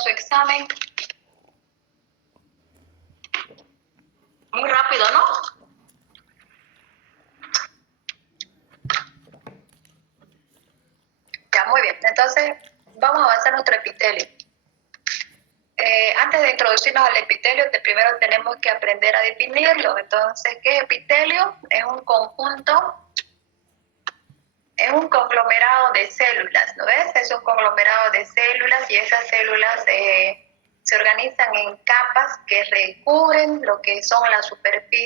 su examen. Muy rápido, ¿no? Ya, muy bien. Entonces, vamos a avanzar nuestro epitelio. Antes de introducirnos al epitelio, primero tenemos que aprender a definirlo. Entonces, ¿qué es epitelio? Es un conjunto, es un conglomerado de células, ¿no ves? Es un conglomerado de células y esas células se organizan en capas que recubren lo que son la superficie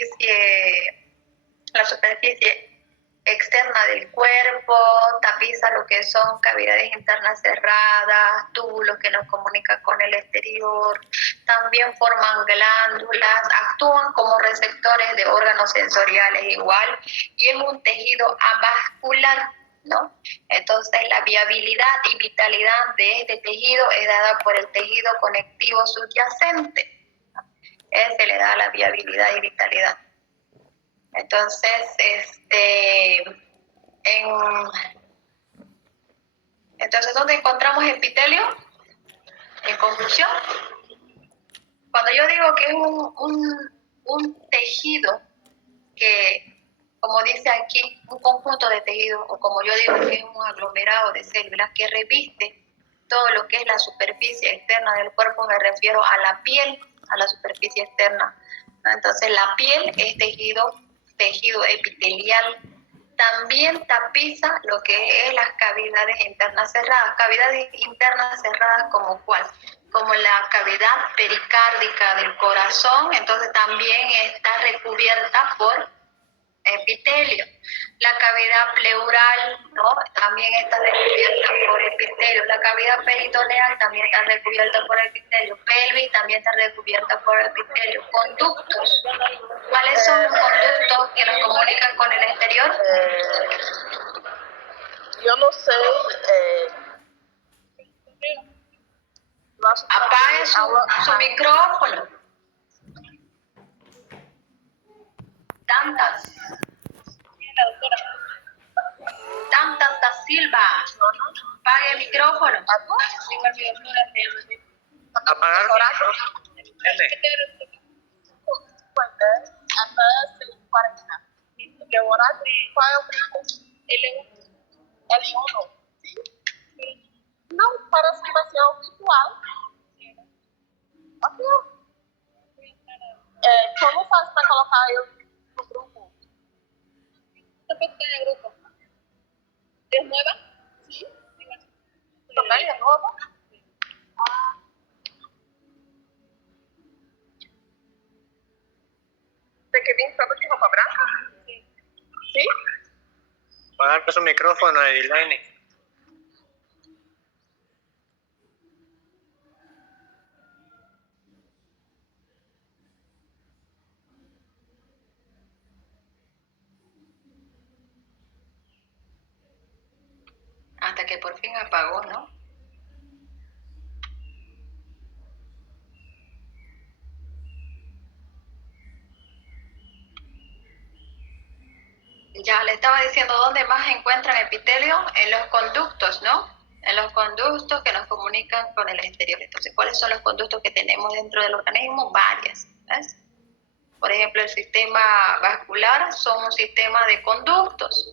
externa del cuerpo, tapiza lo que son cavidades internas cerradas, túbulos que nos comunican con el exterior, también forman glándulas, actúan como receptores de órganos sensoriales igual, y es un tejido avascular, ¿no? Entonces la viabilidad y vitalidad de este tejido es dada por el tejido conectivo subyacente, ¿no? Ese le da la viabilidad y vitalidad. Entonces, entonces, ¿dónde encontramos epitelio? En conclusión, cuando yo digo que es un tejido que, como dice aquí, un conjunto de tejidos, o como yo digo que es un aglomerado de células que reviste todo lo que es la superficie externa del cuerpo, me refiero a la piel, a la superficie externa. Entonces, la piel es tejido epitelial, también tapiza lo que es las cavidades internas cerradas. Cavidades internas cerradas como ¿cuál? Como la cavidad pericárdica del corazón, entonces también está recubierta por epitelio. La cavidad pleural, ¿no? También está recubierta por epitelio. La cavidad peritoneal también está recubierta por epitelio. Pelvis también está recubierta por epitelio. Conductos. ¿Cuáles son los conductos que nos comunican con el exterior? Yo no sé. Apague su micrófono. Tantas da Silva. Apague el micrófono. Apagar. Qual é o preço? Ele é L1, sim? Não, parece que vai ser o virtual. Ok. Como faz para colocar eu no grupo? Também tem grupo. ¿Es nueva? Sí. ¿También es nueva? ¿De que vem todo de roupa branca? Sí. ¿Sí? Apagar su micrófono, Elaine. Hasta que por fin apagó, ¿no? Ya le estaba diciendo dónde más encuentran epitelio, en los conductos, ¿no? En los conductos que nos comunican con el exterior. Entonces, ¿cuáles son los conductos que tenemos dentro del organismo? Varias, ¿ves? Por ejemplo, el sistema vascular son un sistema de conductos.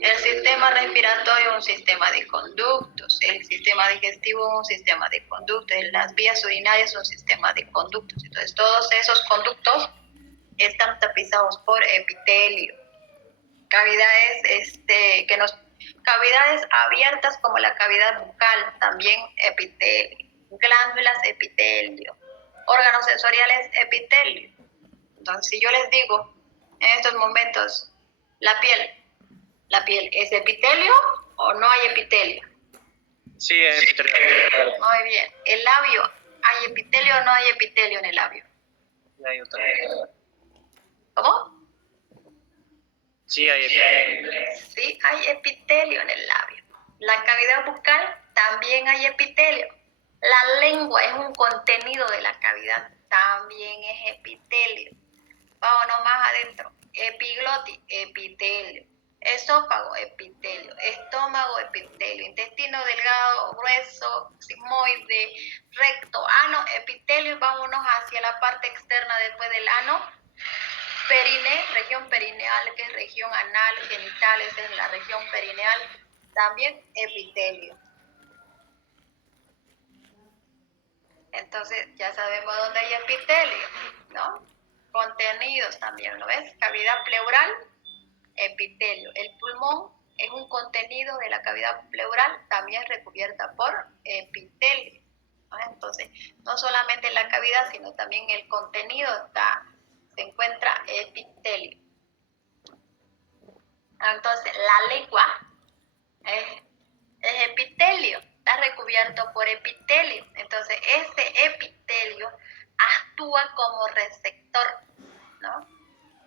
El sistema respiratorio es un sistema de conductos. El sistema digestivo es un sistema de conductos. Las vías urinarias son un sistema de conductos. Entonces, todos esos conductos están tapizados por epitelio. Cavidades abiertas como la cavidad bucal, también epitelio. Glándulas, epitelio. Órganos sensoriales, epitelio. Entonces, si yo les digo en estos momentos, la piel ¿es epitelio o no hay epitelio? Sí, es epitelio. Muy bien. ¿El labio, hay epitelio o no hay epitelio en el labio? Hay otra. ¿Cómo? Sí, hay epitelio. Sí, hay epitelio en el labio. La cavidad bucal también hay epitelio. La lengua es un contenido de la cavidad, también es epitelio. Vámonos más adentro. Epiglotis, epitelio. Esófago, epitelio. Estómago, epitelio. Intestino delgado, grueso, sigmoide, recto, ano, epitelio. Y vámonos hacia la parte externa después del ano. Perine, región perineal, que es región anal, genital, esa es la región perineal. También epitelio. Entonces ya sabemos dónde hay epitelio, ¿no? Contenidos también, ¿lo ves? Cavidad pleural, epitelio. El pulmón es un contenido de la cavidad pleural, también recubierta por epitelio, ¿no? Entonces, no solamente la cavidad, sino también el contenido se encuentra epitelio. Entonces, la lengua es epitelio, está recubierto por epitelio. Entonces, este epitelio actúa como receptor, ¿no?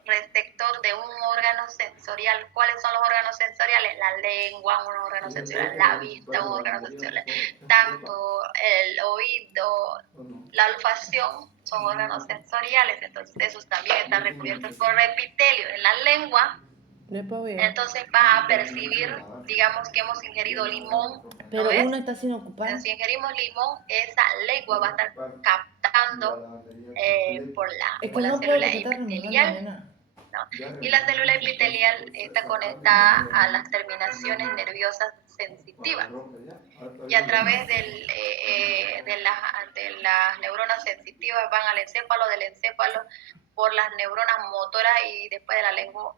Receptor de un órgano sensorial. ¿Cuáles son los órganos sensoriales? La lengua, un órgano sensorial, la vista, un órgano sensorial, tanto el oído, la olfacción, son órganos sensoriales. Entonces, esos también están recubiertos por epitelio. En la lengua, entonces va a percibir, digamos que hemos ingerido limón, ¿no Pero ves? uno está sin ocupar. Entonces, si ingerimos limón, esa lengua va a estar captando por Es la que no puedo célula porque está remojando, epitelial, nena. ¿no? Y la célula epitelial está conectada a las terminaciones nerviosas sensitivas. Y a través de las neuronas sensitivas van al encéfalo, del encéfalo por las neuronas motoras y después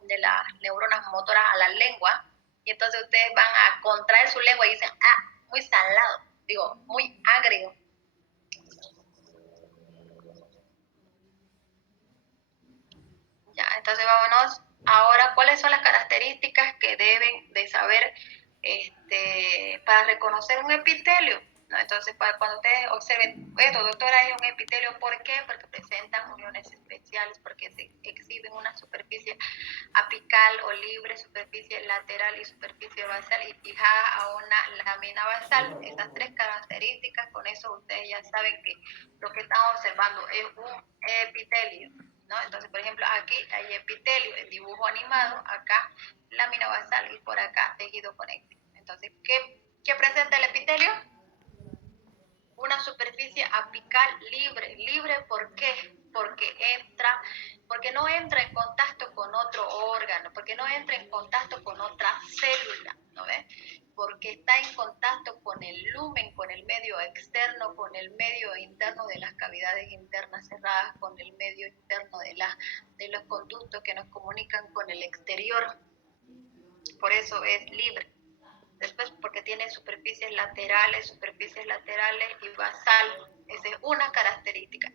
de las neuronas motoras a la lengua. Y entonces ustedes van a contraer su lengua y dicen, muy salado, digo, muy agrio. Ya, entonces vámonos ahora, ¿cuáles son las características que deben de saber para reconocer un epitelio? ¿No? Entonces, cuando ustedes observen, esto, doctora, es un epitelio, ¿por qué? Porque presentan uniones especiales, porque se exhiben una superficie apical o libre, superficie lateral y superficie basal y fijada a una lámina basal. Estas tres características, con eso ustedes ya saben que lo que están observando es un epitelio, ¿no? Entonces, por ejemplo, aquí hay epitelio, el dibujo animado, acá lámina basal y por acá tejido conectivo. Entonces, ¿qué presenta el epitelio? Una superficie apical libre. ¿Libre por qué? Porque no entra en contacto con otro órgano, porque no entra en contacto con otra célula, ¿no ves? Porque está en contacto con el lumen, con el medio externo, con el medio interno de las cavidades internas cerradas, con el medio interno de los conductos que nos comunican con el exterior. Por eso es libre. Después, porque tiene superficies laterales y basal. Esa es una característica.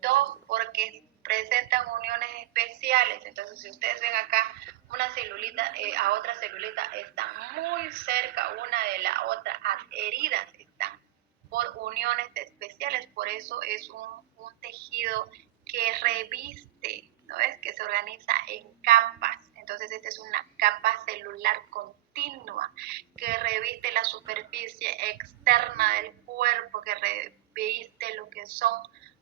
Dos, porque presentan uniones especiales. Entonces, si ustedes ven acá, una celulita a otra celulita están muy cerca una de la otra, adheridas están por uniones especiales. Por eso es un tejido que reviste, ¿no es? Que se organiza en capas. Entonces, esta es una capa celular continua que reviste la superficie externa del cuerpo, que reviste lo que son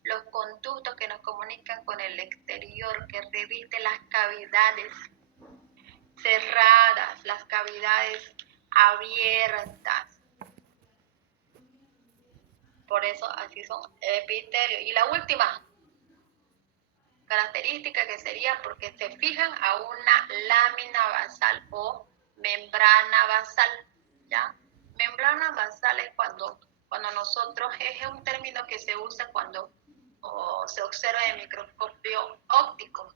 los conductos que nos comunican con el exterior, que reviste las cavidades cerradas, las cavidades abiertas. Por eso así son epitelios. Y la última característica que sería porque se fijan a una lámina basal o membrana basal, ¿ya? Membrana basal es cuando nosotros, es un término que se usa cuando se observa en microscopio óptico.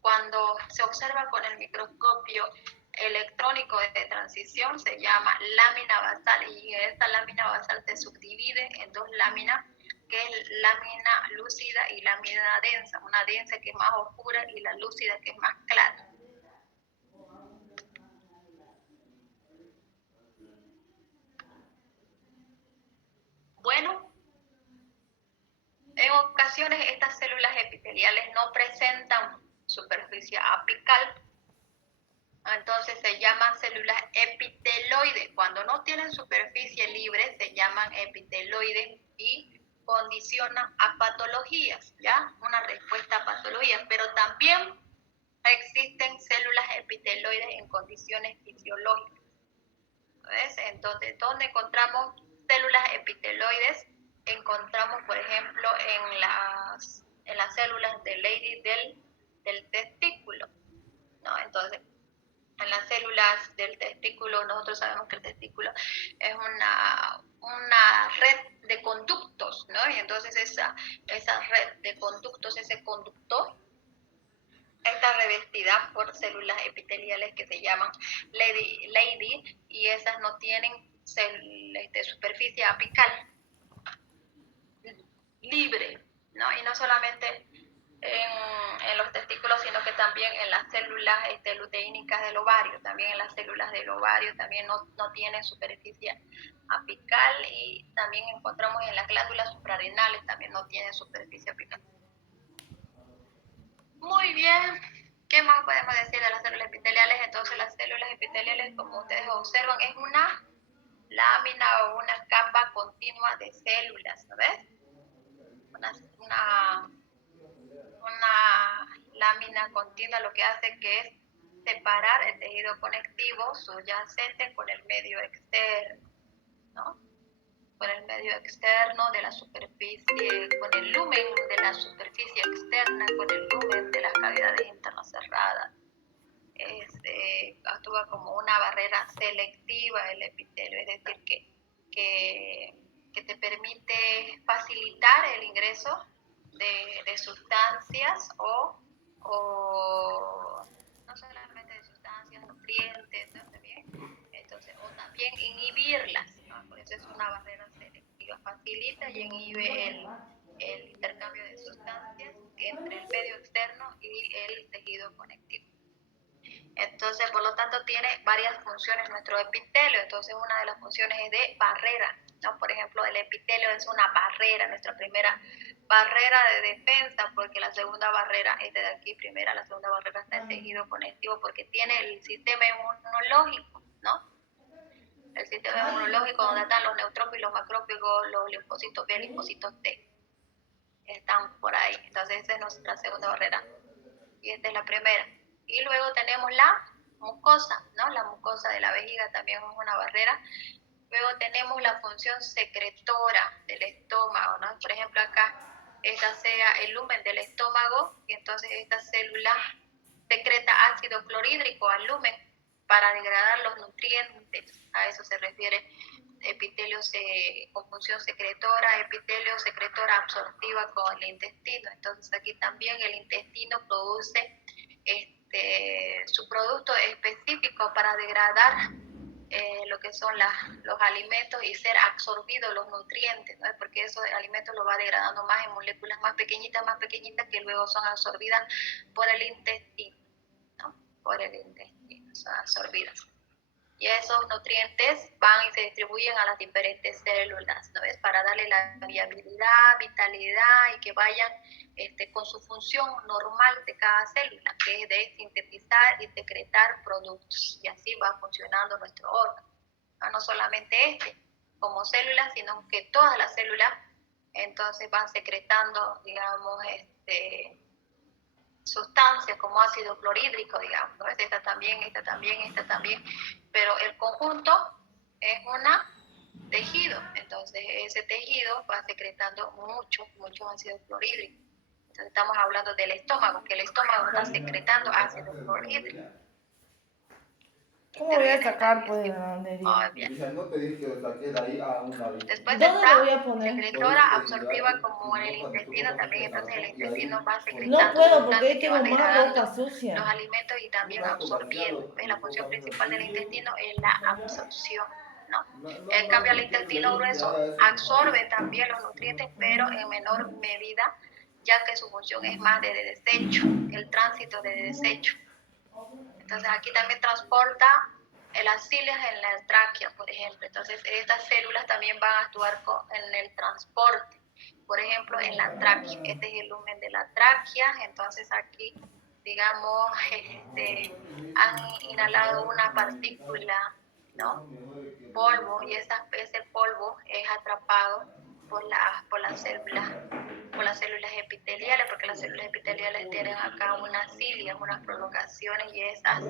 Cuando se observa con el microscopio electrónico de transición se llama lámina basal y esta lámina basal se subdivide en dos láminas, que es lámina lúcida y lámina densa, una densa que es más oscura y la lúcida que es más clara. Bueno, en ocasiones estas células epiteliales no presentan superficie apical, entonces se llaman células epiteloides. Cuando no tienen superficie libre se llaman epiteloides y condicionan a patologías, ¿ya? Una respuesta a patologías, pero también existen células epiteloides en condiciones fisiológicas. ¿Ves? Entonces, ¿dónde encontramos células epiteloides? Encontramos, por ejemplo, en las células de Leydig del testículo, ¿no? Entonces, en las células del testículo, nosotros sabemos que el testículo es una red de conductos, ¿no? Y entonces esa red de conductos, ese conductor, está revestida por células epiteliales que se llaman Leydig, y esas no tienen superficie apical libre, ¿no? Y no solamente en los testículos, sino que también en las células luteínicas del ovario, también en las células del ovario también no tienen superficie apical, y también encontramos en las glándulas suprarrenales también no tienen superficie apical. Muy bien, ¿qué más podemos decir de las células epiteliales? Entonces las células epiteliales, como ustedes observan, es una lámina o una capa continua de células, ¿ves? Una lámina continua lo que hace que es separar el tejido conectivo subyacente con el medio externo, ¿no? Con el medio externo de la superficie, con el lumen de la superficie externa, con el lumen de las cavidades internas cerradas. Actúa como una barrera selectiva el epitelio, es decir, que te permite facilitar el ingreso de sustancias o no solamente de sustancias, nutrientes, ¿no? Entonces, o también inhibirlas, ¿no? Por eso es una barrera selectiva, facilita y inhibe el intercambio de sustancias entre el medio externo y el tejido conectivo. Entonces, por lo tanto, tiene varias funciones nuestro epitelio. Entonces, una de las funciones es de barrera, ¿no? Por ejemplo, el epitelio es una barrera, nuestra primera barrera de defensa, porque la segunda barrera es de aquí, la segunda barrera está en tejido conectivo, porque tiene el sistema inmunológico, ¿no? El sistema inmunológico donde están los neutrófilos, macrófagos, los linfocitos B, linfocitos T. Están por ahí. Entonces, esa es nuestra segunda barrera. Y esta es la primera. Y luego tenemos la mucosa, ¿no? La mucosa de la vejiga también es una barrera. Luego tenemos la función secretora del estómago, ¿no? Por ejemplo, acá, esta sea el lumen del estómago, y entonces esta célula secreta ácido clorhídrico al lumen para degradar los nutrientes. A eso se refiere epitelio con función secretora, epitelio secretora absortiva con el intestino. Entonces aquí también el intestino produce su producto específico para degradar lo que son los alimentos y ser absorbidos los nutrientes, ¿no? Porque esos alimentos los va degradando más en moléculas más pequeñitas que luego son absorbidas por el intestino, ¿no? Por el intestino, son absorbidas. Y esos nutrientes van y se distribuyen a las diferentes células, ¿no ves? Para darle la viabilidad, vitalidad y que vayan con su función normal de cada célula, que es de sintetizar y secretar productos. Y así va funcionando nuestro órgano. No solamente como células, sino que todas las células entonces van secretando, digamos, sustancias como ácido clorhídrico, digamos, ¿no? Esta también, pero el conjunto es un tejido, entonces ese tejido va secretando mucho ácido clorhídrico. Entonces estamos hablando del estómago, que el estómago está secretando ácido clorhídrico. ¿Cómo voy a sacar, pues, no te dije que lo saqué de ahí a una vez. Después ¿Dónde está lo voy a poner? secretora absortiva como en el intestino también, entonces el intestino va secretando No puedo porque ahí sustancias que van tengo más degradando ropa sucia. los alimentos y también absorbiendo. La función principal del intestino es la absorción, ¿no? En cambio, el intestino grueso absorbe también los nutrientes, pero en menor medida, ya que su función es más de desecho, el tránsito de desecho. Entonces aquí también transporta las cilias en la tráquea, por ejemplo. Entonces estas células también van a actuar en el transporte, por ejemplo, en la tráquea. Este es el lumen de la tráquea. Entonces aquí, digamos, han inhalado una partícula, ¿no? Polvo, y ese polvo es atrapado por las células por las células epiteliales, porque las células epiteliales tienen acá unas cilias, unas prolongaciones, y esas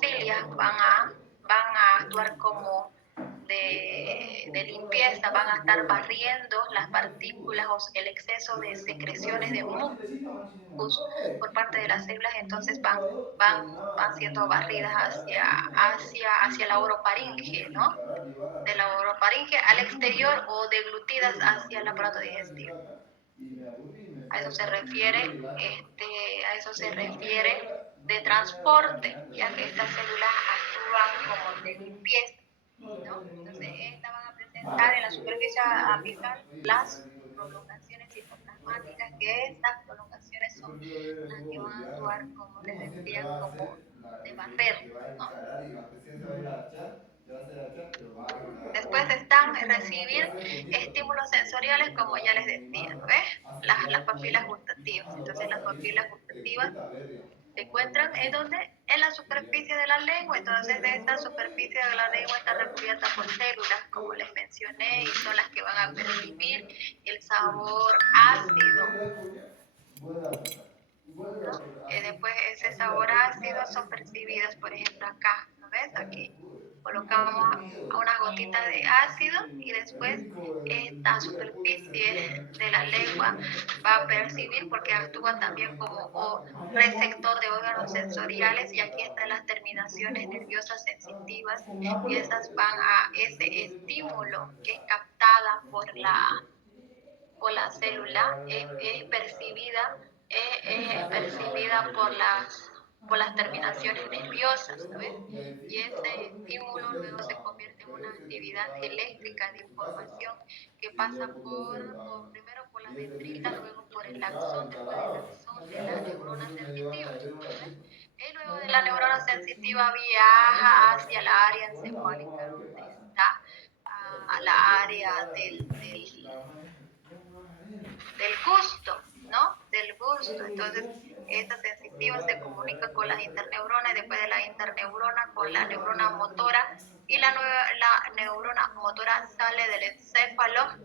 cilias van a actuar como de limpieza, van a estar barriendo las partículas o el exceso de secreciones de mucus por parte de las células, entonces van siendo barridas hacia la orofaringe, ¿no? De la orofaringe al exterior o deglutidas hacia el aparato digestivo. A eso se refiere, a eso se refiere de transporte, ya que estas células actúan como de limpieza, ¿no? Entonces, estas van a presentar en la superficie apical las prolongaciones citoplasmáticas, que estas prolongaciones son las que van a actuar, como les decía, como de barrer, ¿no? Después están recibir estímulos sensoriales, como ya les decía, ¿no ves? Las papilas gustativas. Entonces, las papilas gustativas se encuentran en donde, en la superficie de la lengua. Entonces, de esta superficie de la lengua está recubierta por células, como les mencioné, y son las que van a percibir el sabor ácido, ¿no? Después, ese sabor ácido son percibidas, por ejemplo, acá, ¿no ves? Aquí colocamos unas gotitas de ácido, y después esta superficie de la lengua va a percibir, porque actúa también como receptor de órganos sensoriales, y aquí están las terminaciones nerviosas sensitivas, y esas van a ese estímulo que es captada por la célula, es percibida por las terminaciones nerviosas, ¿no ves? Y ese estímulo luego se convierte en una actividad eléctrica de información que pasa primero por las dendritas, luego por el axón, después del axón de la neurona sensitiva, ¿no ves? Y luego de la neurona sensitiva viaja hacia la área encefálica, donde está la área del gusto, ¿no? Del gusto. Entonces, esta sensitiva se comunica con las interneuronas, y después de la interneurona con la neurona motora, y la neurona motora sale del encéfalo,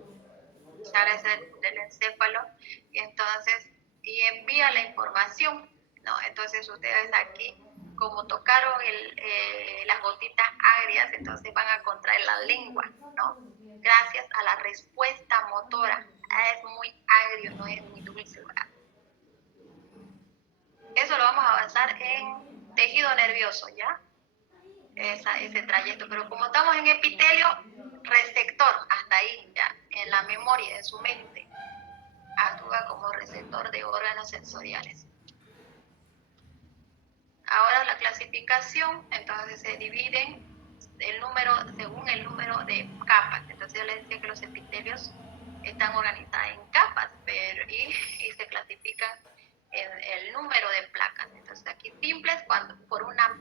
y entonces envía la información, ¿no? Entonces, ustedes aquí, como tocaron las gotitas agrias, entonces van a contraer la lengua, ¿no? Gracias a la respuesta motora. Es muy agrio, no es muy dulce, ¿verdad? Eso lo vamos a avanzar en tejido nervioso, ¿ya? Ese trayecto. Pero como estamos en epitelio, receptor, hasta ahí, ya, en la memoria, en su mente, actúa como receptor de órganos sensoriales. Ahora la clasificación, entonces se dividen según el número de capas. Entonces yo les decía que los epitelios están organizados en capas, y se clasifican en el número de placas. Entonces aquí simples por una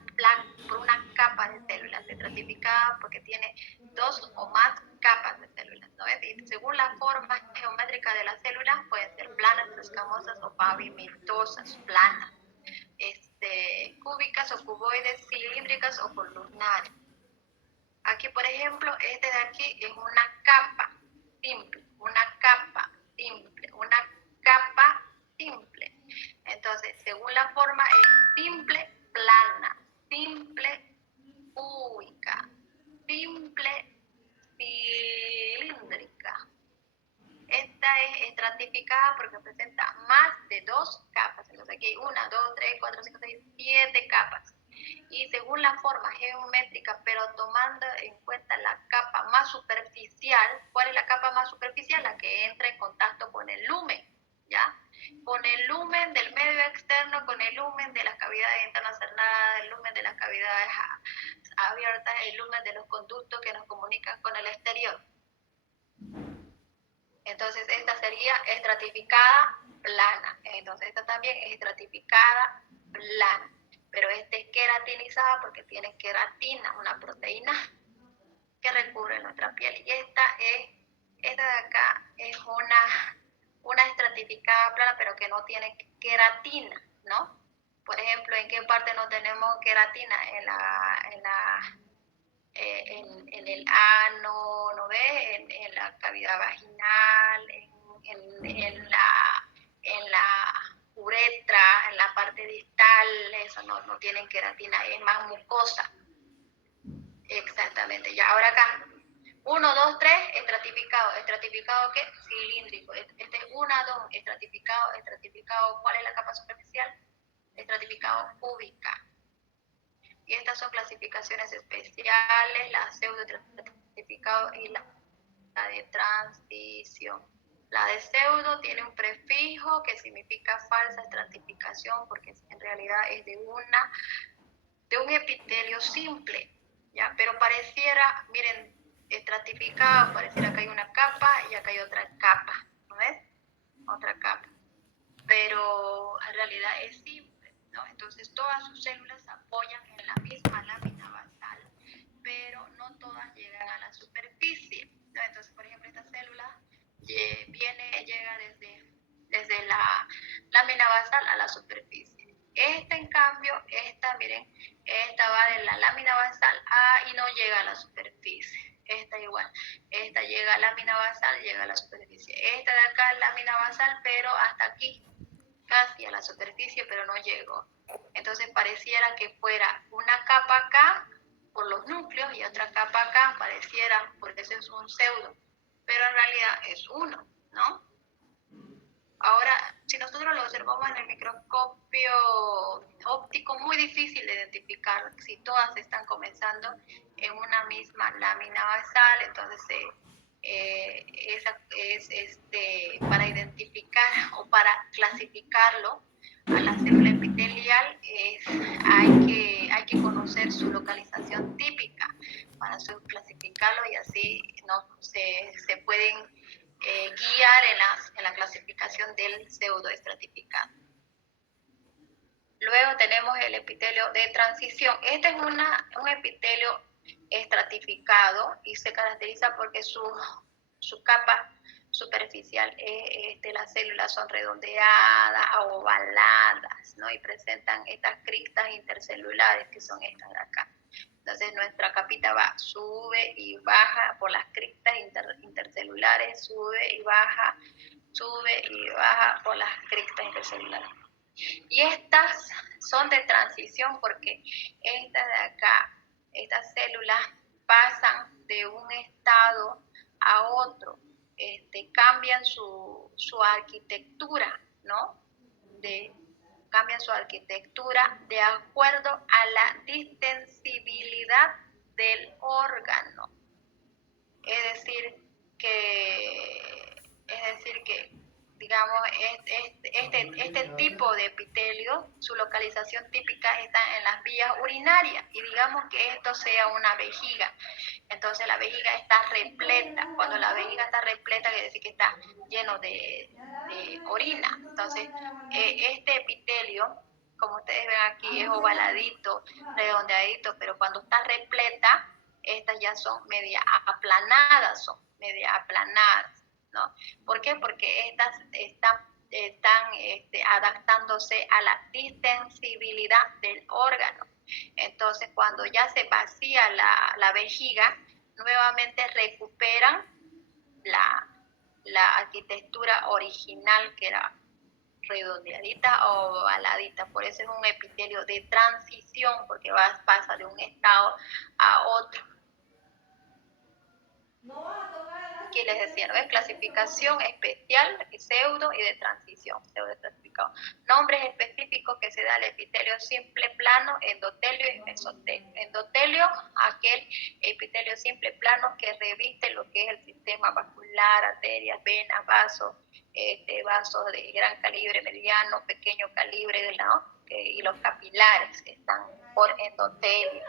capa de células, estratificada porque tiene 2 o más capas de células, ¿no? Y según la forma geométrica de las células, pueden ser planas, escamosas o pavimentosas, planas, cúbicas o cuboides, cilíndricas o columnares. Aquí, por ejemplo, de aquí es una capa simple, Entonces, según la forma, es simple, plana, simple, cúbica, simple, cilíndrica. Esta es estratificada porque presenta más de 2 capas. Entonces aquí hay 1, 2, 3, 4, 5, 6, 7 capas. Y según la forma geométrica, pero tomando en cuenta la capa más superficial, ¿cuál es la capa más superficial? La que entra en contacto con el lumen, ¿ya? Con el lumen del medio externo, con el lumen de las cavidades internas cerradas, el lumen de las cavidades abiertas, el lumen de los conductos que nos comunican con el exterior. Entonces, esta sería estratificada plana. Entonces, esta también es estratificada plana. Pero esta es queratinizada porque tiene queratina, una proteína que recubre nuestra piel. Y esta de acá es una estratificada plana, pero que no tiene queratina, ¿no? Por ejemplo, ¿en qué parte no tenemos queratina? En el ano, ¿no ves? En la cavidad vaginal, en no tienen queratina, es más mucosa. Exactamente, ya ahora acá. 1, 2, 3, estratificado. ¿Estratificado qué? Cilíndrico. Este es 1, 2, estratificado, estratificado. ¿Cuál es la capa superficial? Estratificado cúbica. Y estas son clasificaciones especiales, la pseudoestratificado y la de transición. La de pseudo tiene un prefijo que significa falsa estratificación porque en realidad es de un epitelio simple, ¿ya? Pero pareciera, miren, estratificado, pareciera que hay una capa y acá hay otra capa, ¿no ves? Otra capa. Pero en realidad es simple, ¿no? Entonces todas sus células se apoyan en la misma lámina basal, pero no todas llegan a la superficie, ¿no? Entonces, por ejemplo, esta célula llega desde la lámina basal a la superficie. Esta, en cambio, miren, esta va de la lámina basal y no llega a la superficie. Esta igual, esta llega a la lámina basal, llega a la superficie. Esta de acá es lámina basal, pero hasta aquí, casi a la superficie, pero no llegó. Entonces pareciera que fuera una capa acá por los núcleos y otra capa acá, pareciera, porque eso es un pseudo, pero en realidad es uno, ¿no? Ahora, si nosotros lo observamos en el microscopio óptico, muy difícil de identificar si todas están comenzando en una misma lámina basal, entonces para identificar o para clasificarlo a la célula epitelial hay que conocer su localización típica para clasificarlo y así se pueden guiar en la clasificación del pseudoestratificado. Luego tenemos el epitelio de transición. Este es un epitelio estratificado y se caracteriza porque su capa superficial, las células son redondeadas, ovaladas, ¿no? Y presentan estas criptas intercelulares que son estas de acá. Entonces nuestra capita sube y baja por las criptas intercelulares, sube y baja por las criptas intercelulares. Y estas son de transición porque estas de acá, estas células pasan de un estado a otro, cambian su arquitectura, ¿no? Cambian su arquitectura de acuerdo a la distensibilidad del órgano. Es decir que digamos, este tipo de epitelio, su localización típica está en las vías urinarias y digamos que esto sea una vejiga. Entonces la vejiga está repleta. Cuando la vejiga está repleta quiere decir que está lleno de orina. Entonces este epitelio, como ustedes ven aquí, es ovaladito, redondeadito, pero cuando está repleta, estas ya son media aplanadas, ¿no? ¿Por qué? Porque estas están adaptándose a la distensibilidad del órgano. Entonces, cuando ya se vacía la vejiga, nuevamente recuperan la arquitectura original que era redondeadita o ovaladita. Por eso es un epitelio de transición, porque pasa de un estado a otro. Aquí les decía, ¿no? Es clasificación especial, pseudo y de transición, pseudoestratificado. Nombres específicos que se da al epitelio simple plano, endotelio y mesotelio. Endotelio, aquel epitelio simple plano que reviste lo que es el sistema vascular, arterias, venas, vasos, vasos de gran calibre, mediano, pequeño calibre, ¿no? Y los capilares que están por endotelio.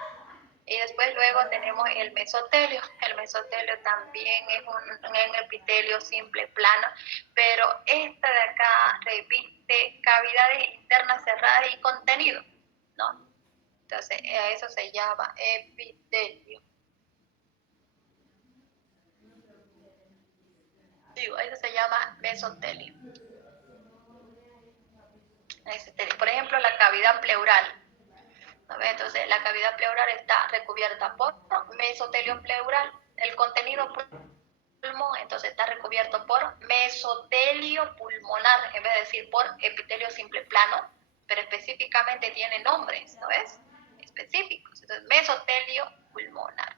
Y después luego tenemos el mesotelio. El mesotelio también es un epitelio simple plano, pero esta de acá reviste cavidades internas cerradas y contenido, ¿no? Entonces a eso se llama epitelio. Eso se llama mesotelio. Por ejemplo, la cavidad pleural. Entonces, la cavidad pleural está recubierta por mesotelio pleural. El contenido pulmón, entonces está recubierto por mesotelio pulmonar, en vez de decir por epitelio simple plano, pero específicamente tiene nombres, ¿no ves? Específicos. Entonces, mesotelio pulmonar.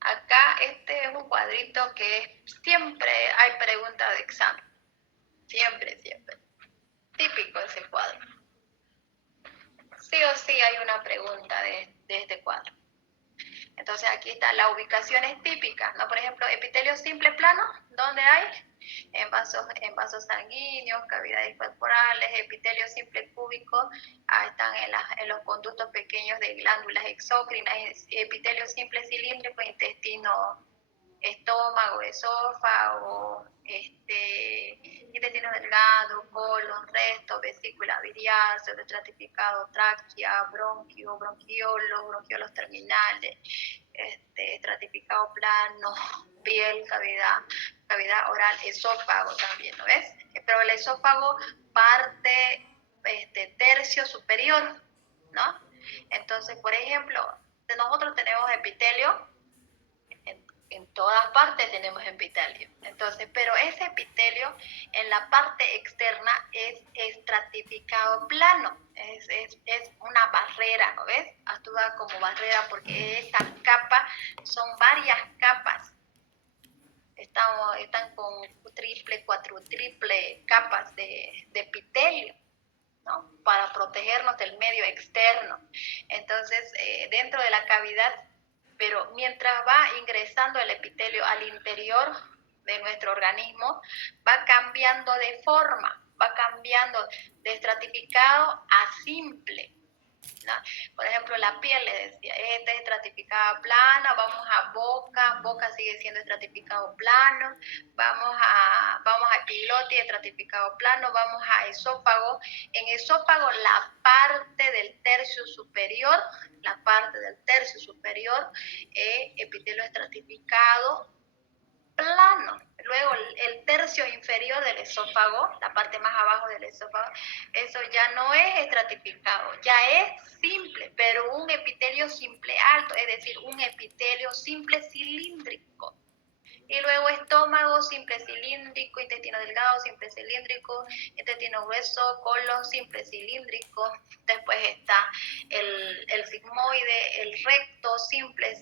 Acá este es un cuadrito que siempre hay preguntas de examen. Siempre, siempre. Típico ese cuadro. Sí o sí hay una pregunta de este cuadro. Entonces aquí están las ubicaciones típicas, ¿no? Por ejemplo, epitelio simple plano, ¿dónde hay? En vasos sanguíneos, cavidades corporales, epitelio simple cúbico, están en los conductos pequeños de glándulas exócrinas, epitelio simple cilíndrico, intestino, estómago, esófago, intestino delgado, colon, resto, vesícula biliar, pseudoestratificado, tráquea, bronquio, bronquiolos terminales, estratificado plano, piel, cavidad oral, esófago también, ¿no ves? Pero el esófago parte tercio superior, ¿no? Entonces, por ejemplo, nosotros tenemos epitelio, en todas partes tenemos epitelio. Entonces, pero ese epitelio en la parte externa es estratificado plano, es una barrera, ¿no ves? Actúa como barrera porque esas capas son varias capas. Están con triple, cuatriple capas de epitelio, ¿no? Para protegernos del medio externo. Entonces, dentro de la cavidad, pero mientras va ingresando el epitelio al interior de nuestro organismo, va cambiando de forma, va cambiando de estratificado a simple, ¿no? Por ejemplo, la piel, le decía, esta es estratificada plana, vamos a boca sigue siendo estratificado plano, vamos a epiglotis, estratificado plano, vamos a esófago. En esófago, la parte del tercio superior, epitelio estratificado plano. Luego el tercio inferior del esófago, la parte más abajo del esófago, eso ya no es estratificado, ya es simple, pero un epitelio simple alto, es decir, un epitelio simple cilíndrico. Y luego estómago, simple cilíndrico, intestino delgado, simple cilíndrico, intestino grueso, colon, simple cilíndrico. Después está el sigmoide, el recto, simple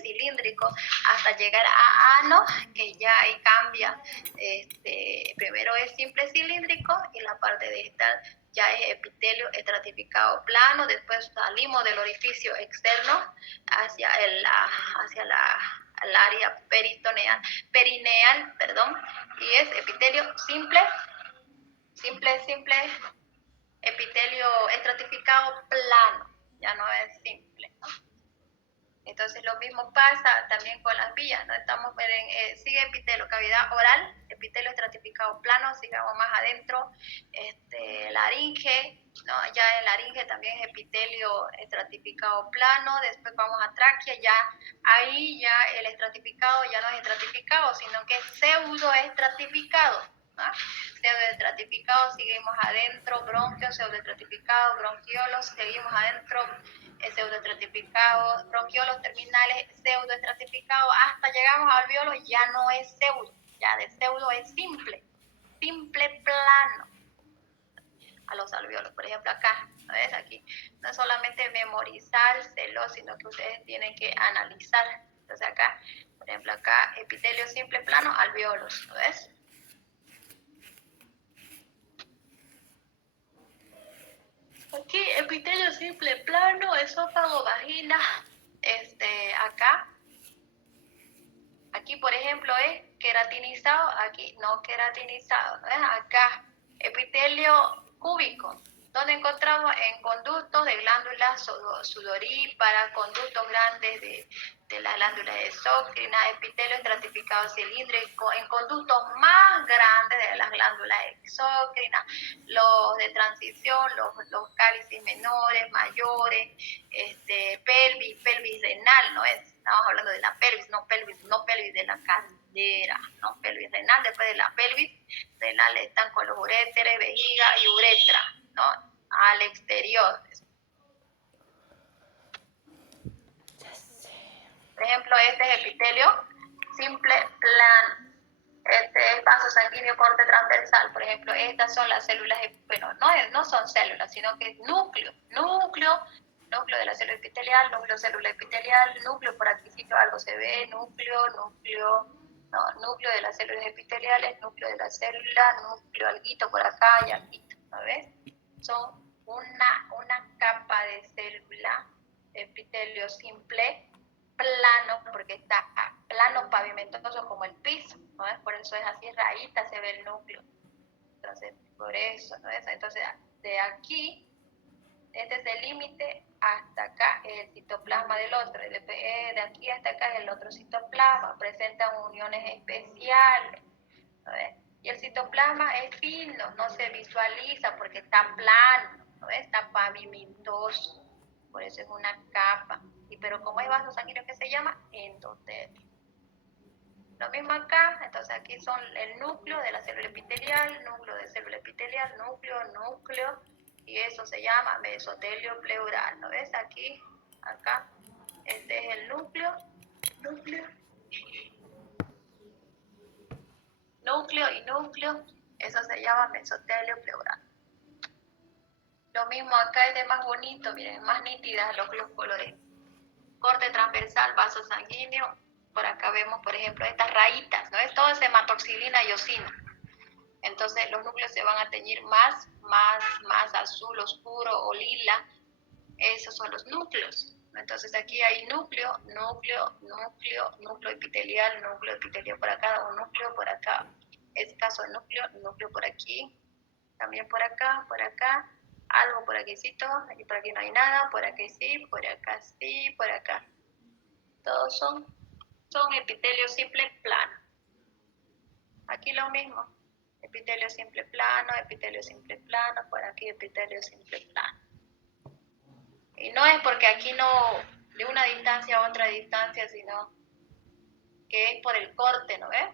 cilíndrico, hasta llegar a ano, que ya ahí cambia. Primero es simple cilíndrico y la parte distal ya es epitelio estratificado plano. Después salimos del orificio externo hacia el área perineal, y es epitelio simple, epitelio estratificado plano, ya no es simple, ¿no? Entonces lo mismo pasa también con las vías, ¿no? Estamos sigue epitelio, cavidad oral, epitelio estratificado plano, sigamos más adentro, laringe, ¿no? Ya en laringe también es epitelio estratificado plano. Después vamos a tráquea, ahí ya el estratificado ya no es estratificado, sino que es pseudoestratificado, ¿no? Pseudoestratificado, seguimos adentro, bronquio, pseudoestratificado, bronquiolos, seguimos adentro, pseudoestratificado, bronquiolos terminales, pseudoestratificado, hasta llegamos a alveolos, ya no es pseudo, ya de pseudo es simple plano a los alveolos. Por ejemplo, acá, ¿no ves? Aquí no es solamente memorizárselo, sino que ustedes tienen que analizar. Entonces acá, por ejemplo, acá, epitelio simple plano, alveolos, ¿no ves? Aquí, epitelio simple plano, esófago, vagina, acá. Aquí, por ejemplo, es queratinizado, aquí no queratinizado, ¿no ves? Acá, epitelio cúbico, donde encontramos en conductos de glándulas sudoríparas, conductos grandes de la glándula exócrina, epitelio estratificado cilíndrico, en conductos más grandes de las glándulas exócrinas, los de transición, los cálices menores, mayores, pelvis renal, ¿no es? Estamos hablando de la pelvis, no pelvis de la cadera, no pelvis renal. Después de la pelvis renal están con los uréteres, vejiga y uretra, ¿no? Al exterior. Por ejemplo, este es epitelio simple plano. Este es vaso sanguíneo sanguíneo corte transversal, por ejemplo, estas son las células, bueno, no son células, sino que es núcleo de la célula epitelial, célula epitelial, núcleo por aquí sí algo se ve, núcleo de las células epiteliales, núcleo de la célula, núcleo alguito por acá y alguito, ¿no ves? Son una capa de célula, epitelio simple, plano, porque está plano pavimentoso como el piso, ¿no ves? Por eso es así, rayita se ve el núcleo. Entonces, por eso, ¿no ves? Entonces, de aquí, este es el límite, hasta acá es el citoplasma del otro, de aquí hasta acá es el otro citoplasma, presentan uniones especiales, ¿no ves? Y el citoplasma es fino, no se visualiza porque está plano, ¿no ves? Está pavimentoso, por eso es una capa. Pero como es vaso sanguíneo, ¿qué se llama? Endotelio. Lo mismo acá, entonces aquí son el núcleo de la célula epitelial, núcleo de célula epitelial, núcleo, y eso se llama mesotelio pleural, ¿no ves? Aquí, acá, este es el núcleo y núcleo, eso se llama mesotelio pleural. Lo mismo acá es de más bonito, miren, más nítidas los colores. Corte transversal, vaso sanguíneo, por acá vemos, por ejemplo, estas rayitas, ¿no es? Todo es hematoxilina y eosina. Entonces los núcleos se van a teñir más azul oscuro o lila. Esos son los núcleos. Entonces aquí hay núcleo epitelial, núcleo epitelio por acá, un núcleo por acá. Escaso núcleo por aquí, también por acá, algo por aquícito, y por aquí no hay nada, por aquí sí, por acá. Todos son epitelio simple plano. Aquí lo mismo, epitelio simple plano, por aquí epitelio simple plano. Y no es porque aquí no, de una distancia a otra distancia, sino que es por el corte, ¿no ves?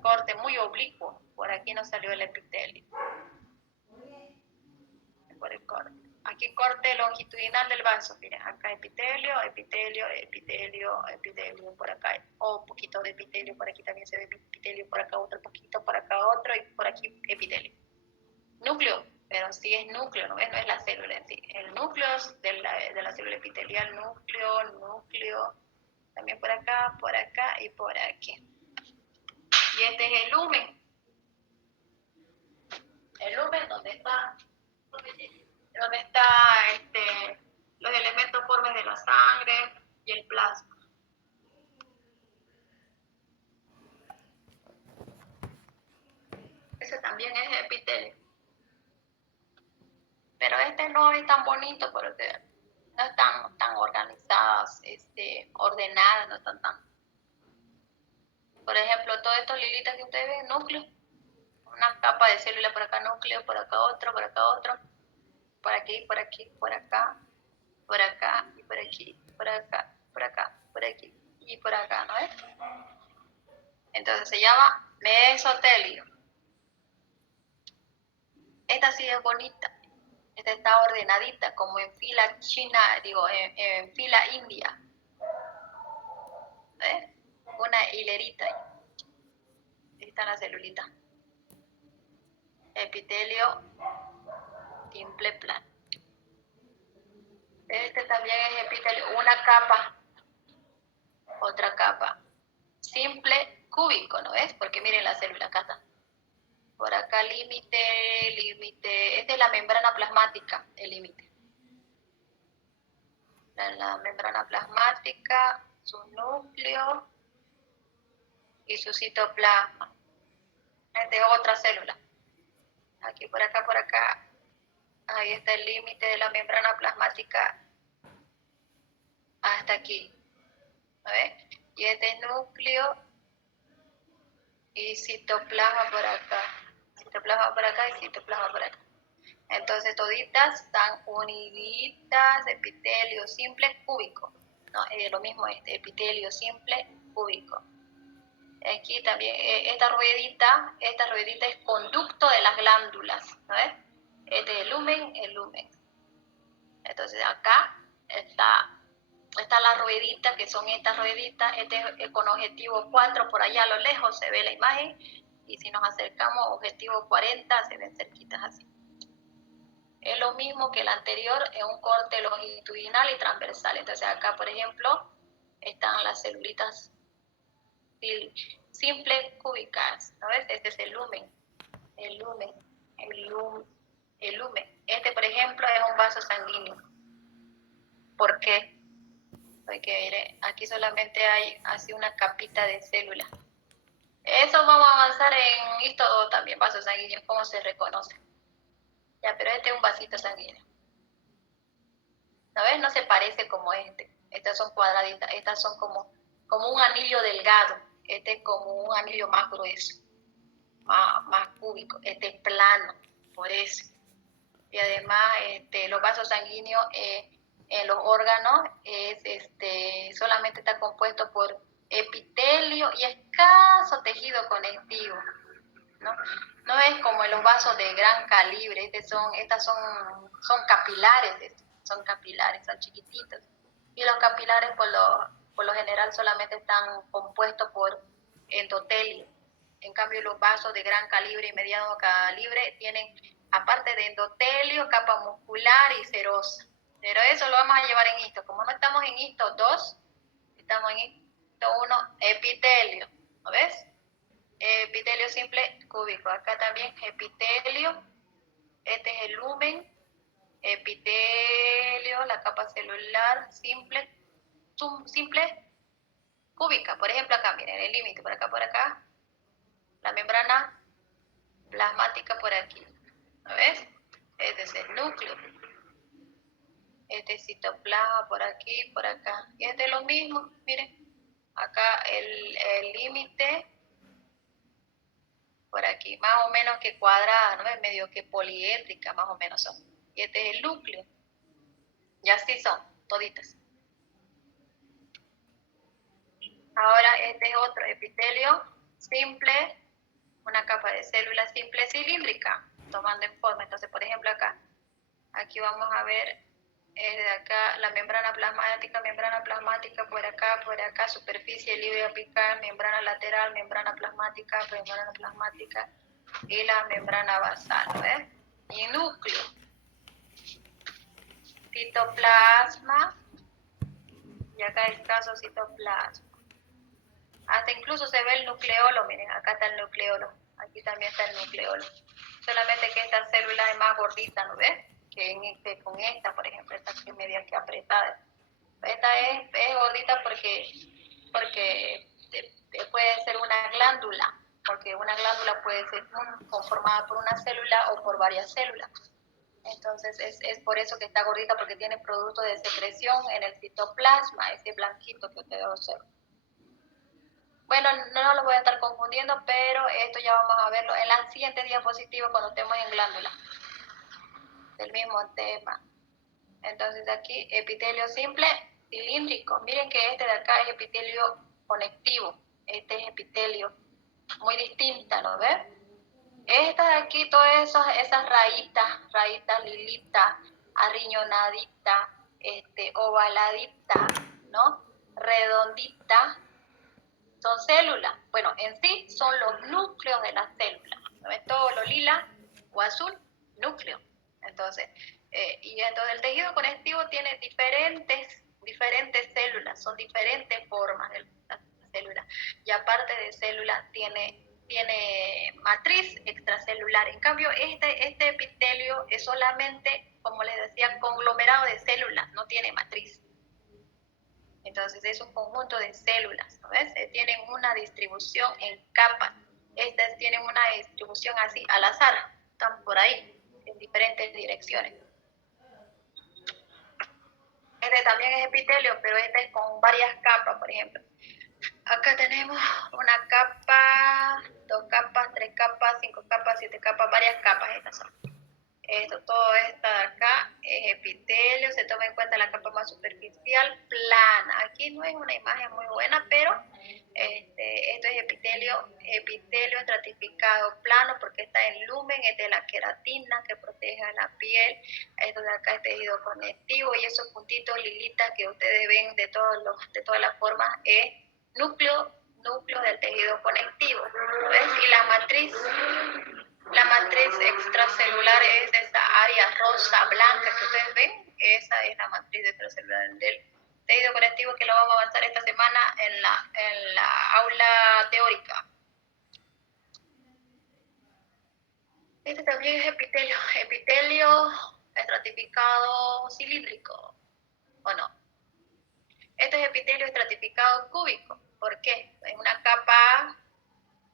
Corte muy oblicuo, por aquí no salió el epitelio. Es por el corte. Aquí corte longitudinal del vaso, miren, acá epitelio, por acá, un poquito de epitelio, por aquí también se ve epitelio, por acá otro poquito, por acá otro, y por aquí epitelio. Núcleo, pero sí es núcleo, ¿no es? No es la célula en sí. El núcleo de la célula epitelial, núcleo, también por acá y por aquí. Y este es el lumen. El lumen, donde está los elementos formes de la sangre y el plasma. Ese también es epitelio. Pero este no es tan bonito porque no están tan organizadas, ordenadas, no están tan. Por ejemplo, todos estos lilitas que ustedes ven, núcleo, una capa de célula por acá, núcleo, por acá otro, por aquí, por aquí, por acá, y por aquí, por acá, por aquí y por acá, ¿no es? Entonces se llama mesotelio. Esta sí es bonita. Esta está ordenadita, como en fila china, en fila india. ¿Ves? Una hilerita ahí. Ahí está la celulita. Epitelio simple plano. Este también es epitelio, una capa, otra capa. Simple cúbico, ¿no ves? Porque miren la célula, acá está. Por acá límite. Esta es la membrana plasmática, el límite. La membrana plasmática, su núcleo y su citoplasma. Esta es otra célula. Aquí, por acá. Ahí está el límite de la membrana plasmática hasta aquí. ¿Ves? Y este es núcleo y citoplasma por acá. Citoplasma por acá y citoplasma por acá. Entonces toditas están uniditas, epitelio simple cúbico. No, lo mismo epitelio simple cúbico. Aquí también, esta ruedita es conducto de las glándulas, ¿no ves? Este es el lumen. Entonces acá está la ruedita, que son estas rueditas, este es con objetivo 4, por allá a lo lejos se ve la imagen, y si nos acercamos a objetivo 40 se ven cerquitas así. Es lo mismo que el anterior en un corte longitudinal y transversal. Entonces acá, por ejemplo, están las celulitas simples cúbicas, ¿no ves? Este es el lumen, el lumen, el lumen. Este, por ejemplo, es un vaso sanguíneo. ¿Por qué? Porque mire, aquí solamente hay así una capita de células. Eso vamos a avanzar en esto también, vasos sanguíneos, cómo se reconoce. Ya, pero este es un vasito sanguíneo. ¿No ves? No se parece como este. Estas son cuadraditas, estas son como un anillo delgado. Este es como un anillo más grueso, más cúbico. Este es plano, por eso. Y además los vasos sanguíneos en los órganos solamente está compuesto por epitelio y escaso tejido conectivo, ¿no? No es como en los vasos de gran calibre. Estas son capilares, son chiquititos. Y los capilares por lo general solamente están compuestos por endotelio. En cambio, los vasos de gran calibre y mediano calibre tienen, aparte de endotelio, capa muscular y serosa. Pero eso lo vamos a llevar en histo. Como no estamos en histo 2, estamos en histo 1, epitelio. ¿Lo ves? Epitelio simple cúbico. Acá también epitelio. Este es el lumen. Epitelio, la capa celular simple cúbica. Por ejemplo, acá, miren, el límite, por acá. La membrana plasmática por aquí. ¿Lo ves? Este es el núcleo. Este es citoplasma por aquí, por acá. Y este es lo mismo, miren. Acá el límite por aquí, más o menos que cuadrada, ¿no es? Medio que poliédrica, más o menos son. Y este es el núcleo. Y así son, toditas. Ahora este es otro epitelio simple, una capa de células simple cilíndrica, tomando en forma. Entonces, por ejemplo, aquí vamos a ver de acá la membrana plasmática por acá, superficie libre apical, membrana lateral, membrana plasmática y la membrana basal, ¿ves? Y núcleo, citoplasma, y acá escaso citoplasma. Hasta incluso se ve el nucleolo, miren, acá está el nucleolo, aquí también está el nucleolo. Solamente que esta célula es más gordita, ¿no ves? Que con esta, por ejemplo, esta que es media que apretada. Esta es gordita porque puede ser una glándula, porque una glándula puede ser conformada por una célula o por varias células. Entonces es por eso que está gordita, porque tiene producto de secreción en el citoplasma, ese blanquito que ustedes observan. Bueno, no lo voy a estar confundiendo, pero esto ya vamos a verlo en la siguiente diapositiva cuando estemos en glándula. Del mismo tema. Entonces aquí, epitelio simple, cilíndrico. Miren que este de acá es epitelio conectivo. Este es epitelio muy distinta, ¿no ves? Esta de aquí, todas esas rayitas lilitas, arriñonaditas, ovaladitas, ¿no? Redonditas, son células. Bueno, en sí son los núcleos de las células. ¿No ves? Todo lo lila o azul, núcleo. Entonces, el tejido conectivo tiene diferentes células, son diferentes formas de las células. Y aparte de células, tiene matriz extracelular. En cambio, este epitelio es solamente, como les decía, conglomerado de células, no tiene matriz. Entonces es un conjunto de células, ¿no ves? Tienen una distribución en capas. Estas tienen una distribución así, al azar, están por ahí, en diferentes direcciones. Este también es epitelio, pero este es con varias capas, por ejemplo. Acá tenemos una capa, 2 capas, 3 capas, 5 capas, 7 capas, varias capas estas son. Todo esta de acá es epitelio, se toma en cuenta la capa más superficial, plana. Aquí no es una imagen muy buena, pero esto es epitelio estratificado plano, porque está en lumen, es de la queratina que protege a la piel. Esto de acá es tejido conectivo, y esos puntitos lilitas que ustedes ven de todas las formas es núcleo núcleos del tejido conectivo. ¿Ves? Y la matriz extracelular es esa área rosa, blanca que ustedes ven. Esa es la matriz extracelular del tejido conectivo, que lo vamos a avanzar esta semana en la aula teórica. Este también es epitelio. Epitelio estratificado cilíndrico, ¿o no? Este es epitelio estratificado cúbico. ¿Por qué? Es una capa,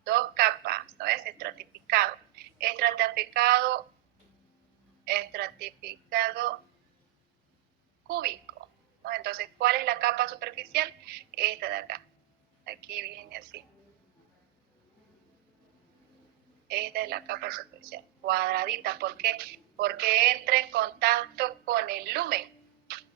dos capas, ¿no es? Estratificado. Estratificado cúbico, ¿no? Entonces, ¿cuál es la capa superficial? Esta de acá. Aquí viene así. Esta es la capa superficial, cuadradita. ¿Por qué? Porque entra en contacto con el lumen.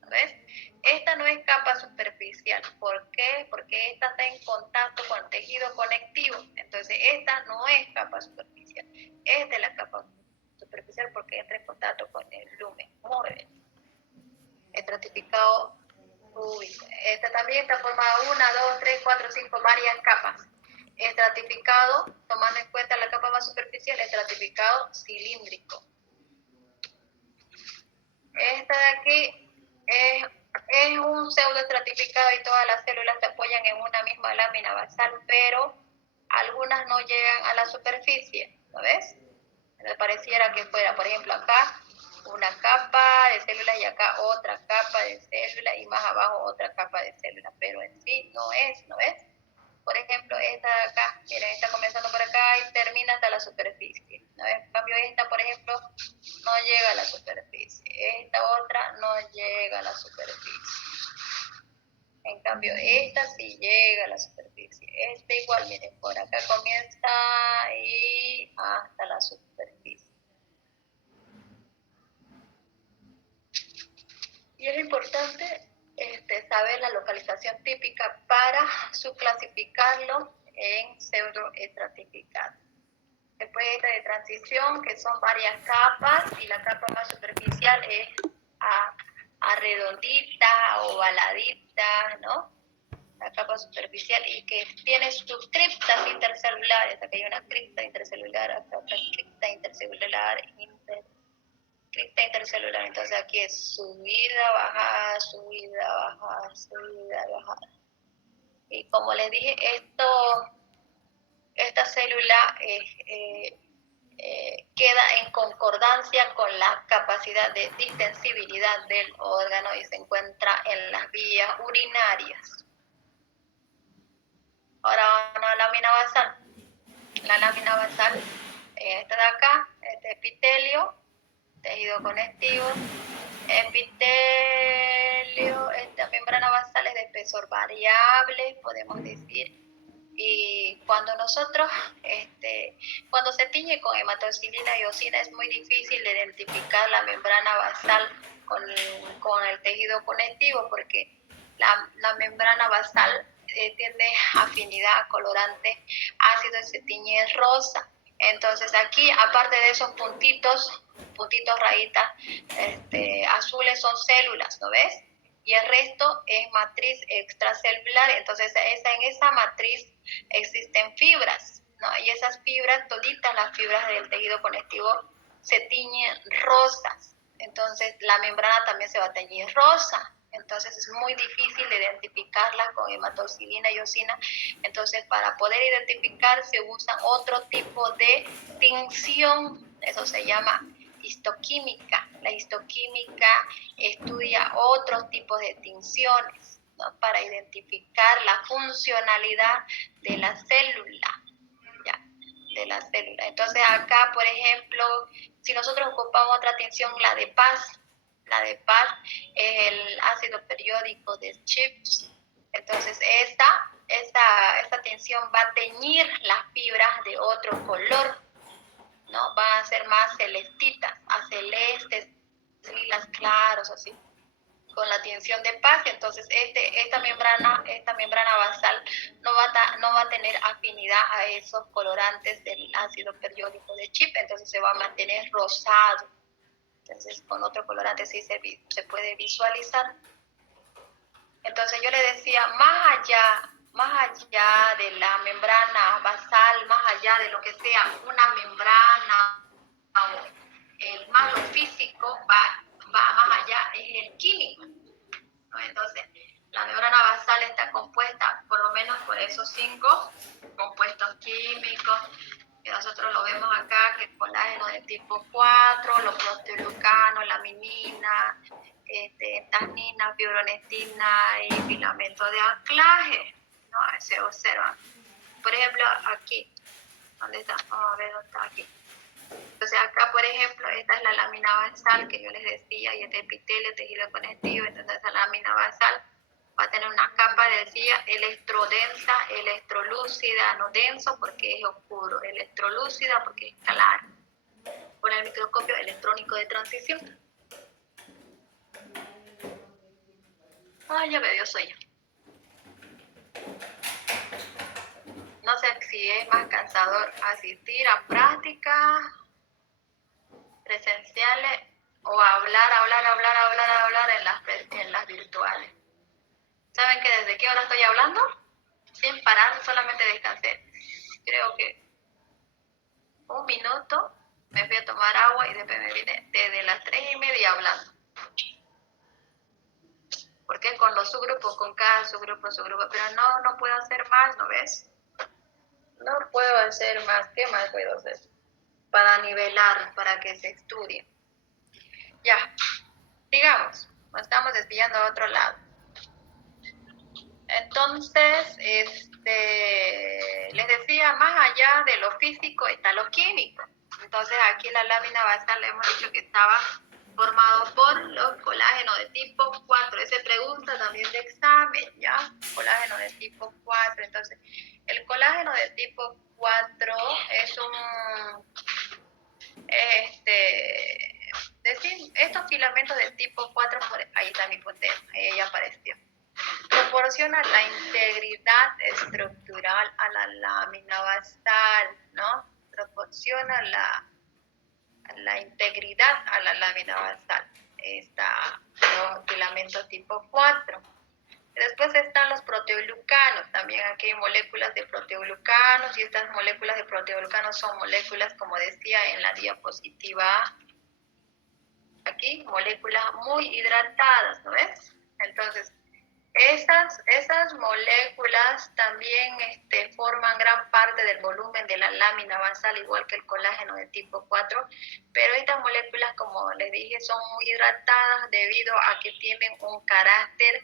¿Ves? Esta no es capa superficial. ¿Por qué? Porque esta está en contacto con el tejido conectivo. Entonces, esta no es capa superficial. Esta es la capa superficial porque entra en contacto con el lumen. Muy bien. Estratificado cúbico. Esta también está formada 1, 2, 3, 4, 5, varias capas. Estratificado, tomando en cuenta la capa más superficial, estratificado cilíndrico. Esta de aquí es un pseudoestratificado y todas las células se apoyan en una misma lámina basal, pero algunas no llegan a la superficie, ¿lo ves? Me pareciera que fuera, por ejemplo, acá una capa de células y acá otra capa de células y más abajo otra capa de células, pero en sí no es, ¿no ves? Por ejemplo, esta de acá, miren, está comenzando por acá y termina hasta la superficie, ¿no ves? En cambio, esta, por ejemplo, no llega a la superficie. Esta otra no llega a la superficie. En cambio, esta sí llega a la superficie. Esta igual, miren, por acá comienza y hasta la superficie. Y es importante saber la localización típica para subclasificarlo en pseudoestratificado. Después esta de transición, que son varias capas, y la capa más superficial es redondita, ovaladita, ¿no? La capa superficial, y que tiene sus criptas intercelulares. Acá hay una cripta intercelular, acá otra cripta intercelular, cripta intercelular. Entonces aquí es subida, bajada, subida, bajada, subida, bajada. Y como les dije, esta célula queda en concordancia con la capacidad de distensibilidad del órgano y se encuentra en las vías urinarias. Ahora vamos a la lámina basal. La lámina basal, esta de acá, este epitelio, tejido conectivo, epitelio, esta membrana basal es de espesor variable, podemos decir. Y cuando cuando se tiñe con hematocilina y eosina, es muy difícil de identificar la membrana basal con el tejido conectivo, porque la membrana basal tiene afinidad a colorante ácido y se tiñe rosa. Entonces aquí, aparte de esos puntitos rayitas azules, son células, ¿no ves? Y el resto es matriz extracelular. Entonces en esa matriz existen fibras, ¿no? Y esas fibras, toditas las fibras del tejido conectivo, se tiñen rosas. Entonces la membrana también se va a teñir rosa. Entonces es muy difícil de identificarla con hematocilina y eosina. Entonces, para poder identificar se usa otro tipo de tinción. Eso se llama histoquímica. La histoquímica estudia otros tipos de tinciones, ¿no? Para identificar la funcionalidad de la célula, ¿ya? De la célula. Entonces acá, por ejemplo, si nosotros ocupamos otra tinción, la de Paz es el ácido periódico de Chips. Entonces esta tinción va a teñir las fibras de otro color, ¿no? Van a ser más celestitas, a celestes, lilas claros, así, con la tinción de Paz. Entonces esta membrana basal no va a tener afinidad a esos colorantes del ácido periódico de Chip, entonces se va a mantener rosado. Entonces con otro colorante sí se puede visualizar. Entonces yo le decía, más más allá de la membrana basal, más allá de lo que sea una membrana, o el más lo físico va más allá, es el químico, ¿no? Entonces, la membrana basal está compuesta por lo menos por esos 5 compuestos químicos, que nosotros lo vemos acá, que el colágeno de tipo 4, los proteoglucanos, la minina, tagnina, fibronectina y filamento de anclaje, ¿no? Se observan. Por ejemplo, aquí, ¿dónde está? Vamos a ver dónde está aquí. Entonces acá, por ejemplo, esta es la lámina basal que yo les decía, y este epitelio, tejido conectivo. Entonces esa lámina basal va a tener una capa, decía, electrodensa, electrolúcida, no denso porque es oscuro, electrolúcida porque es clara, por el microscopio electrónico de transición. Ya me dio sueño. No sé si es más cansador asistir a prácticas presenciales o hablar en las virtuales. ¿Saben que desde qué hora estoy hablando? Sin parar, solamente descansé. Creo que 1 minuto, me fui a tomar agua y después me vine desde las 3:30 hablando. Porque con los subgrupos, con cada subgrupo, pero no puedo hacer más, ¿no ves? No puedo hacer más. ¿Qué más puedo hacer? Para nivelar, para que se estudie. Ya, sigamos. Nos estamos desviando a otro lado. Entonces, les decía, más allá de lo físico está lo químico. Entonces, aquí la lámina basal, le hemos dicho que estaba formado por los colágenos de tipo 4. Esa pregunta también de examen, ¿ya? Colágeno de tipo 4. Entonces, el colágeno de tipo 4 es decir, estos filamentos de tipo 4, ahí está mi puntero, ahí ya apareció. Proporciona la integridad estructural a la lámina basal, ¿no? Proporciona la integridad a la lámina basal. Está los filamentos tipo 4. Después están los proteoglucanos. También aquí hay moléculas de proteoglucanos, y estas moléculas de proteoglucanos son moléculas, como decía en la diapositiva aquí, moléculas muy hidratadas, ¿no ves? Entonces, esas moléculas también forman gran parte del volumen de la lámina basal, igual que el colágeno de tipo 4, pero estas moléculas, como les dije, son muy hidratadas debido a que tienen un carácter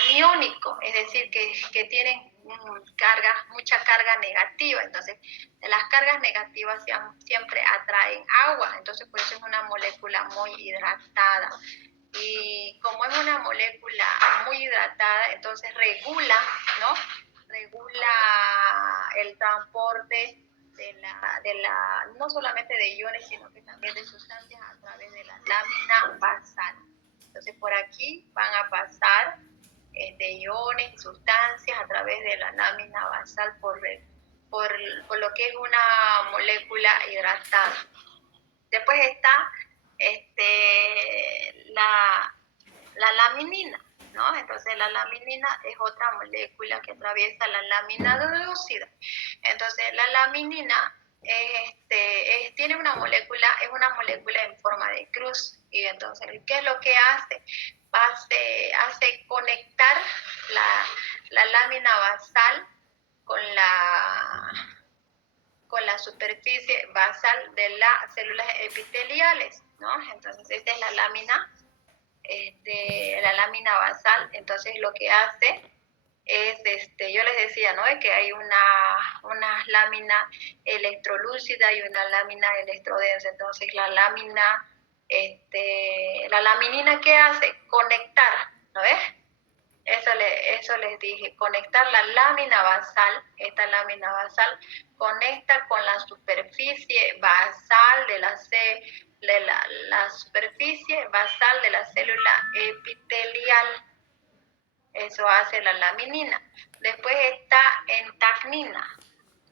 aniónico, es decir, que tienen mucha carga negativa. Entonces, las cargas negativas siempre atraen agua, entonces por eso es una molécula muy hidratada. Y como es una molécula muy hidratada, entonces regula, ¿no? Regula el transporte no solamente de iones, sino que también de sustancias a través de la lámina basal. Entonces por aquí van a pasar de iones y sustancias a través de la lámina basal por lo que es una molécula hidratada. Después está la laminina, ¿no? Entonces la laminina es otra molécula que atraviesa la lámina lúcida. Entonces la laminina tiene una molécula en forma de cruz, y entonces ¿qué es lo que hace? Hace conectar la lámina basal con la superficie basal de las células epiteliales, ¿no? Entonces esta es la lámina basal. Entonces lo que hace es, yo les decía, ¿no? Que hay una lámina electrolúcida y una lámina electrodensa. Entonces la laminina, ¿qué hace? Conectar, ¿no ves? Eso les dije, conectar la lámina basal. Esta lámina basal conecta con la superficie basal de la superficie basal de la célula epitelial. Eso hace la laminina. Después está en tagnina,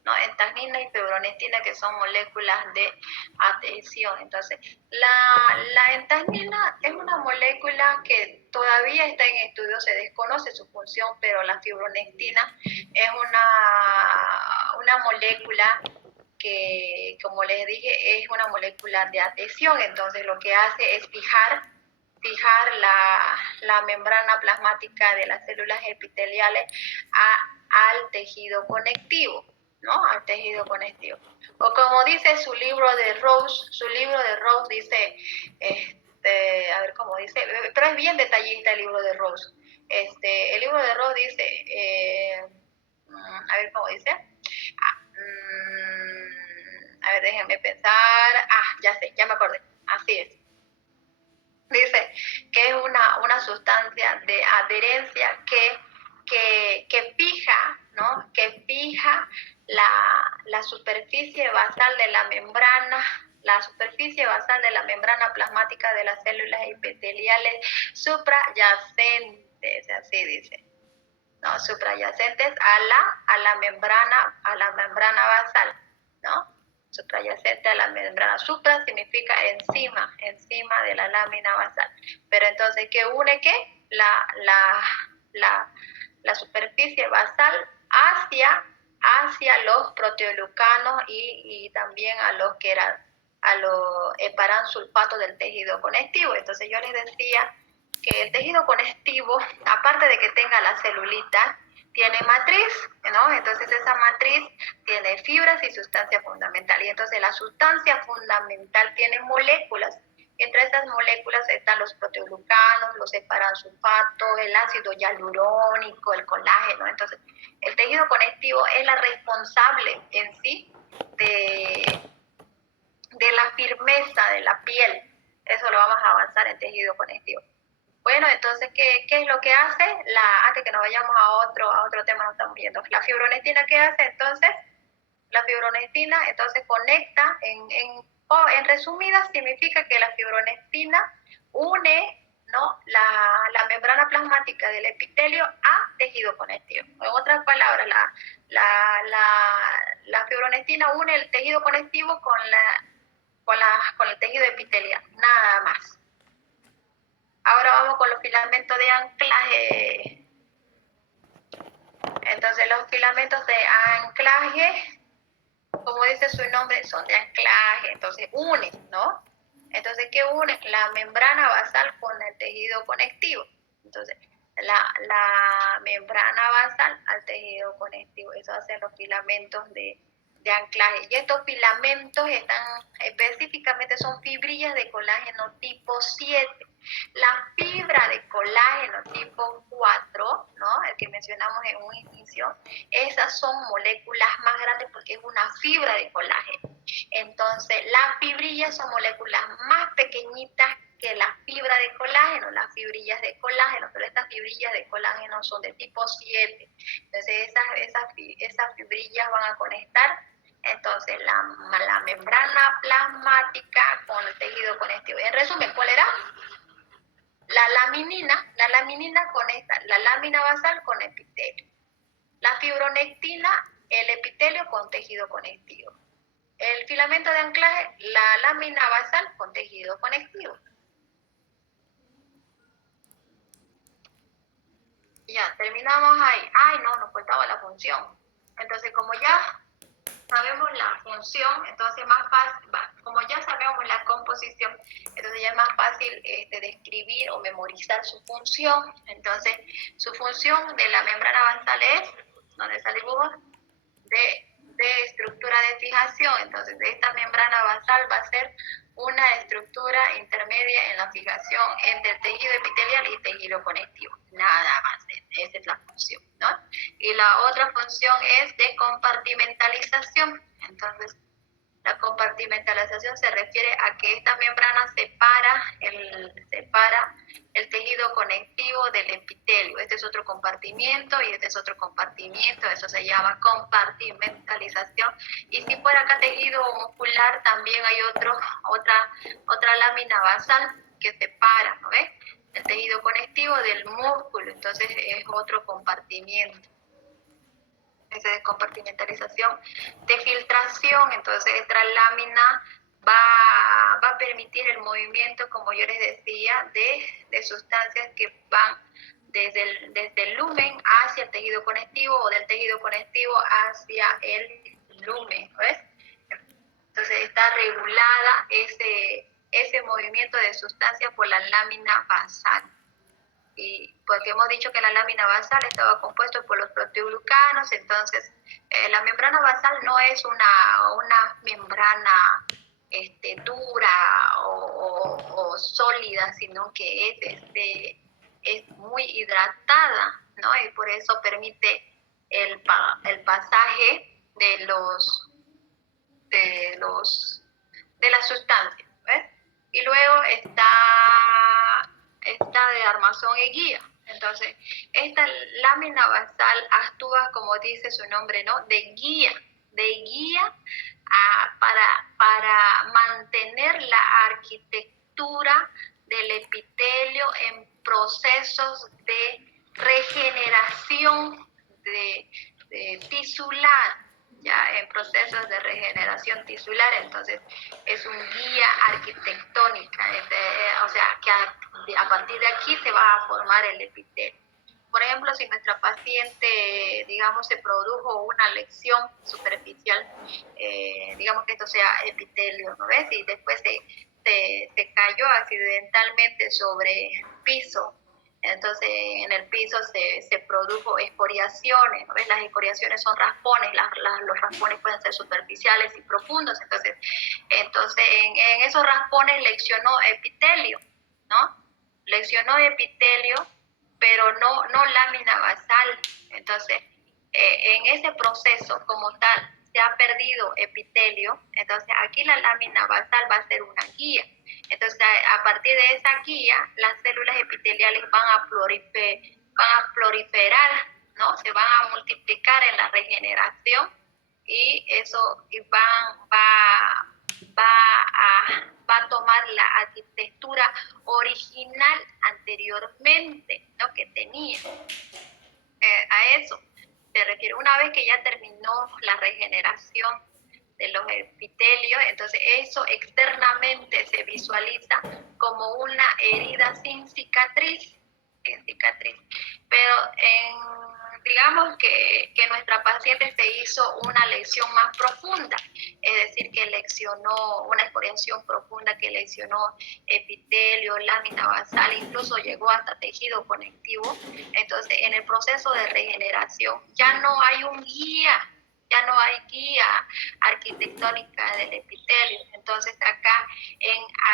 ¿no? En tagnina adenina y fibronectina, que son moléculas de adhesión. Entonces, la entanina es una molécula que todavía está en estudio, se desconoce su función, pero la fibronectina es una molécula que, como les dije, es una molécula de adhesión. Entonces, lo que hace es fijar la membrana plasmática de las células epiteliales al tejido conectivo, ¿no? Al tejido conectivo. O como dice su libro de Rose dice, a ver cómo dice, pero es bien detallista el libro de Rose. El libro de Rose dice, a ver cómo dice, a ver, déjenme pensar, ya sé, ya me acordé, así es. Dice que es una sustancia de adherencia que fija, ¿no? Que fija la superficie basal de la membrana plasmática de las células epiteliales suprayacentes, así dice, ¿no? Suprayacentes a la membrana basal, ¿no? Suprayacente a la membrana. Supra significa encima de la lámina basal. Pero entonces, ¿qué une qué? La superficie basal hacia los proteoglucanos y también a los heparansulfatos del tejido conectivo. Entonces, yo les decía que el tejido conectivo, aparte de que tenga la celulita, tiene matriz, ¿no? Entonces esa matriz tiene fibras y sustancia fundamental. Y entonces la sustancia fundamental tiene moléculas. Entre esas moléculas están los proteoglucanos, los heparansulfatos, el ácido hialurónico, el colágeno. Entonces el tejido conectivo es la responsable en sí de la firmeza de la piel. Eso lo vamos a avanzar en tejido conectivo. Bueno, entonces, ¿qué es lo que hace? Antes que nos vayamos a otro tema, nos estamos viendo. La fibronectina, ¿qué hace? Entonces, la fibronectina, entonces, conecta, en resumidas, significa que la fibronectina une, ¿no? la membrana plasmática del epitelio a tejido conectivo. En otras palabras, la fibronectina une el tejido conectivo con el tejido epitelial, nada más. Ahora vamos con los filamentos de anclaje. Entonces, los filamentos de anclaje, como dice su nombre, son de anclaje. Entonces, unen, ¿no? Entonces, ¿qué une? La membrana basal con el tejido conectivo. Entonces, la membrana basal al tejido conectivo. Eso hacen los filamentos de anclaje. Y estos filamentos específicamente son fibrillas de colágeno tipo 7. La fibra de colágeno tipo 4, ¿no? El que mencionamos en un inicio, esas son moléculas más grandes porque es una fibra de colágeno. Entonces, las fibrillas son moléculas más pequeñitas que la fibra de colágeno, las fibrillas de colágeno, pero estas fibrillas de colágeno son de tipo 7. Entonces, esas fibrillas van a conectar entonces la membrana plasmática con el tejido conectivo. En resumen, ¿cuál era? La laminina conecta la lámina basal con epitelio. La fibronectina, el epitelio con tejido conectivo. El filamento de anclaje, la lámina basal con tejido conectivo. Ya, terminamos ahí. Ay, no, nos faltaba la función. Entonces, como ya sabemos la función, entonces más fácil, como ya sabemos la composición, entonces ya es más fácil describir o memorizar su función. Entonces, su función de la membrana basal es, donde sale el dibujo, de estructura de fijación. Entonces, esta membrana basal va a ser una estructura intermedia en la fijación entre el tejido epitelial y tejido conectivo. Nada más, esa es la función, ¿no? Y la otra función es de compartimentalización. Entonces, la compartimentalización se refiere a que esta membrana separa el tejido conectivo del epitelio. Este es otro compartimiento y este es otro compartimiento. Eso se llama compartimentalización. Y si fuera acá tejido muscular, también hay otra lámina basal que separa, ¿no ves? El tejido conectivo del músculo. Entonces es otro compartimiento. de compartimentalización, de filtración. Entonces esta lámina va a permitir el movimiento, como yo les decía, de sustancias que van desde el lumen hacia el tejido conectivo o del tejido conectivo hacia el lumen, ¿ves? Entonces está regulada ese movimiento de sustancias por la lámina basal. Y porque hemos dicho que la lámina basal estaba compuesta por los proteoglucanos, entonces la membrana basal no es una membrana dura o sólida, sino que es muy hidratada, ¿no? Y por eso permite el pasaje de las sustancias, ¿ves? Y luego está de armazón y guía. Entonces, esta lámina basal actúa, como dice su nombre, ¿no? De guía para mantener la arquitectura del epitelio en procesos de regeneración de tisular, ya en procesos de regeneración tisular. Entonces es un guía arquitectónica, o sea que a partir de aquí se va a formar el epitelio. Por ejemplo, si nuestra paciente, digamos, se produjo una lesión superficial, digamos que esto sea epitelio, ¿no ves? Y después se cayó accidentalmente sobre piso. Entonces, en el piso se produjo escoriaciones, ¿no ves? Las escoriaciones son raspones, los raspones pueden ser superficiales y profundos. Entonces en esos raspones leccionó epitelio, ¿no? Leccionó epitelio, pero no lámina basal. Entonces, en ese proceso como tal, se ha perdido epitelio. Entonces, aquí la lámina basal va a ser una guía. Entonces, a partir de esa guía, las células epiteliales van a proliferar, ¿no? Se van a multiplicar en la regeneración y eso va a tomar la arquitectura original anteriormente, ¿no? Que tenía. A eso se refiere. Una vez que ya terminó la regeneración de los epitelios, entonces eso externamente se visualiza como una herida sin cicatriz. Pero digamos que nuestra paciente se hizo una lesión más profunda, es decir, que lesionó una escoriación profunda que lesionó epitelio, lámina basal, incluso llegó hasta tejido conectivo. Entonces, en el proceso de regeneración ya no hay guía arquitectónica del epitelio. Entonces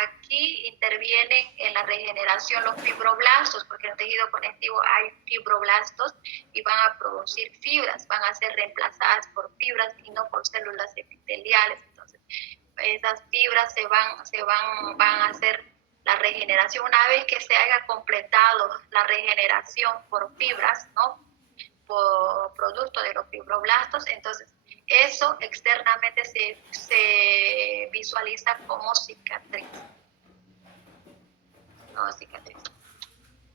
aquí intervienen en la regeneración los fibroblastos, porque en el tejido conectivo hay fibroblastos y van a producir fibras, van a ser reemplazadas por fibras y no por células epiteliales. Entonces esas fibras van a hacer la regeneración. Una vez que se haya completado la regeneración por fibras, ¿no? Por producto de los fibroblastos, entonces eso externamente se visualiza como cicatriz. No, cicatriz.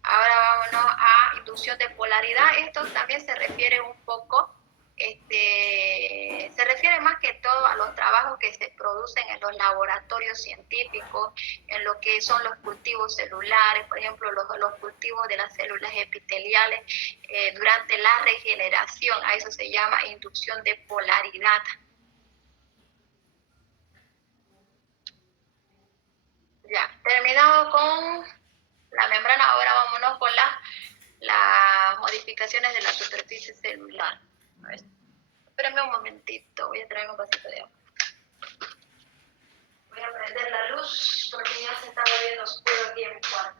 Ahora vámonos a inducción de polaridad. Esto también se refiere un poco, se refiere más que todo a los trabajos que se producen en los laboratorios científicos, en lo que son los cultivos celulares, por ejemplo, los cultivos de las células epiteliales durante la regeneración. A eso se llama inducción de polaridad. Ya, terminado con la membrana, ahora vámonos con las modificaciones de la superficie celular. Espérenme un momentito, voy a traer un vasito de agua. Voy a prender la luz porque ya se está volviendo oscuro aquí en mi cuarto.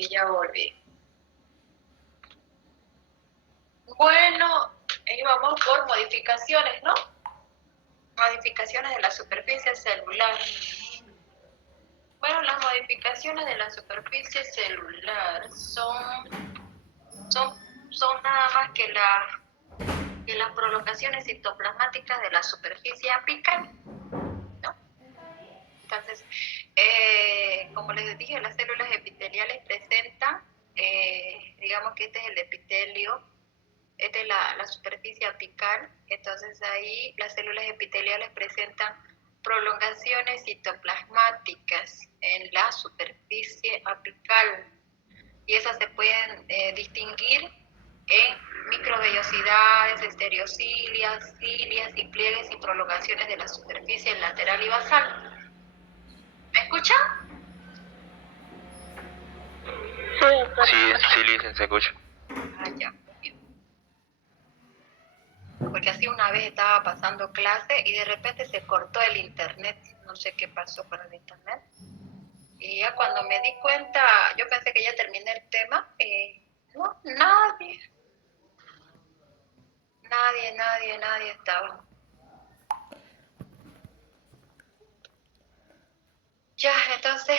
ya volví. Bueno, vamos por modificaciones, ¿no? Modificaciones de la superficie celular. Bueno, las modificaciones de la superficie celular son nada más que las prolongaciones citoplasmáticas de la superficie apical, ¿no? Entonces, como les dije, las células epiteliales presentan, digamos que este es el epitelio, esta es la superficie apical, entonces ahí las células epiteliales presentan prolongaciones citoplasmáticas en la superficie apical y esas se pueden distinguir en microvellosidades, estereocilias, cilias y pliegues y prolongaciones de la superficie lateral y basal. ¿Me escucha? Sí, Lisa, se escucha. Ah, ya, muy bien. Porque así una vez estaba pasando clase y de repente se cortó el internet, no sé qué pasó con el internet. Y ya cuando me di cuenta, yo pensé que ya terminé el tema, no, nadie estaba. Ya, entonces,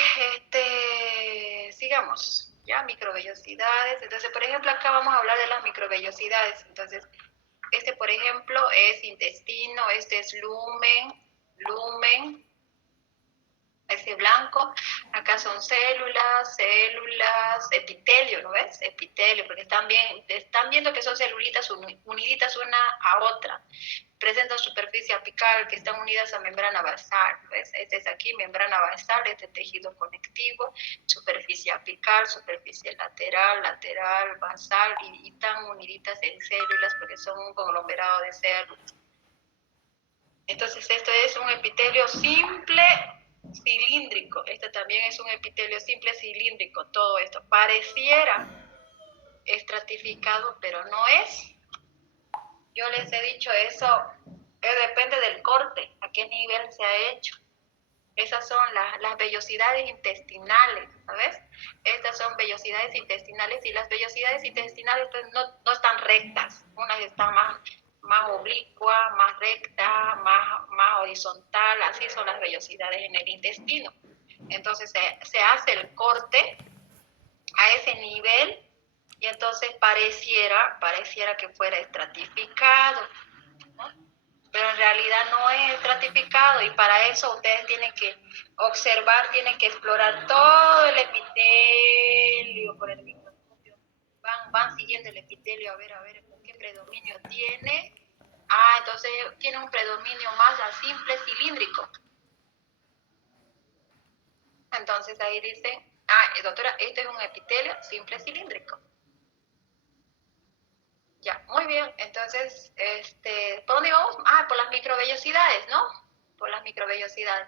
sigamos. Ya, microvellosidades. Entonces, por ejemplo, acá vamos a hablar de las microvellosidades. Entonces, por ejemplo, es intestino, este es lumen, ese blanco. Acá son células, epitelio, ¿no ves? Epitelio, porque están viendo que son celulitas uniditas una a otra. Presentan superficie apical que están unidas a membrana basal, ¿ves? Este es aquí, membrana basal, este tejido conectivo, superficie apical, superficie lateral, basal, y están uniditas en células porque son un conglomerado de células. Entonces esto es un epitelio simple cilíndrico, este también es un epitelio simple cilíndrico, todo esto pareciera estratificado, pero no es. Yo les he dicho eso, depende del corte, a qué nivel se ha hecho. Esas son las vellosidades intestinales, ¿sabes? Estas son vellosidades intestinales y las vellosidades intestinales pues, no están rectas, unas están más oblicua, más recta, más horizontal, así son las vellosidades en el intestino. Entonces se hace el corte a ese nivel y entonces pareciera que fuera estratificado, ¿no? Pero en realidad no es estratificado y para eso ustedes tienen que observar, tienen que explorar todo el epitelio por el microscopio. Van siguiendo el epitelio a ver qué predominio tiene. Ah, entonces tiene un predominio más a simple cilíndrico. Entonces ahí dice, doctora, este es un epitelio simple cilíndrico. Ya, muy bien. Entonces, ¿por dónde vamos? Por las microvellosidades, ¿no? Por las microvellosidades.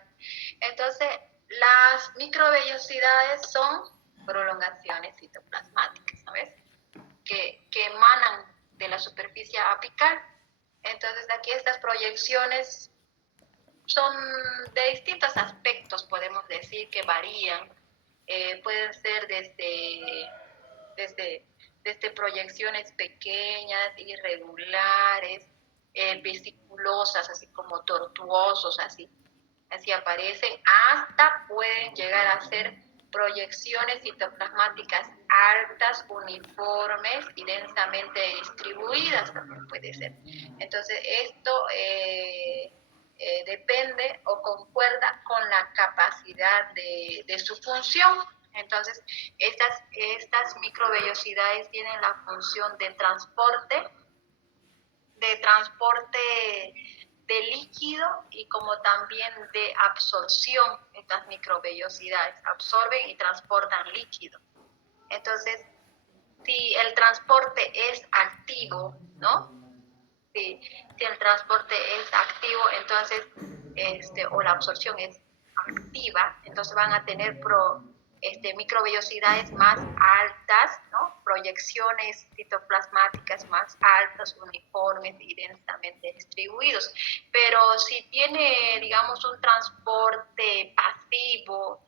Entonces, las microvellosidades son prolongaciones citoplasmáticas, ¿sabes? Que emanan de la superficie apical. Entonces, aquí estas proyecciones son de distintos aspectos, podemos decir, que varían. Pueden ser desde proyecciones pequeñas, irregulares, vesiculosas, así como tortuosos, así aparecen, hasta pueden llegar a ser proyecciones citoplasmáticas altas, uniformes y densamente distribuidas, también puede ser. Entonces, esto depende o concuerda con la capacidad de su función. Entonces, estas microvellosidades tienen la función de transporte de líquido y como también de absorción. Estas microvellosidades absorben y transportan líquido. Entonces, si el transporte es activo, ¿no? Si el transporte es activo, entonces, o la absorción es activa, entonces van a tener microvellosidades más altas, ¿no? Proyecciones citoplasmáticas más altas, uniformes y densamente distribuidos. Pero si tiene, digamos, un transporte pasivo,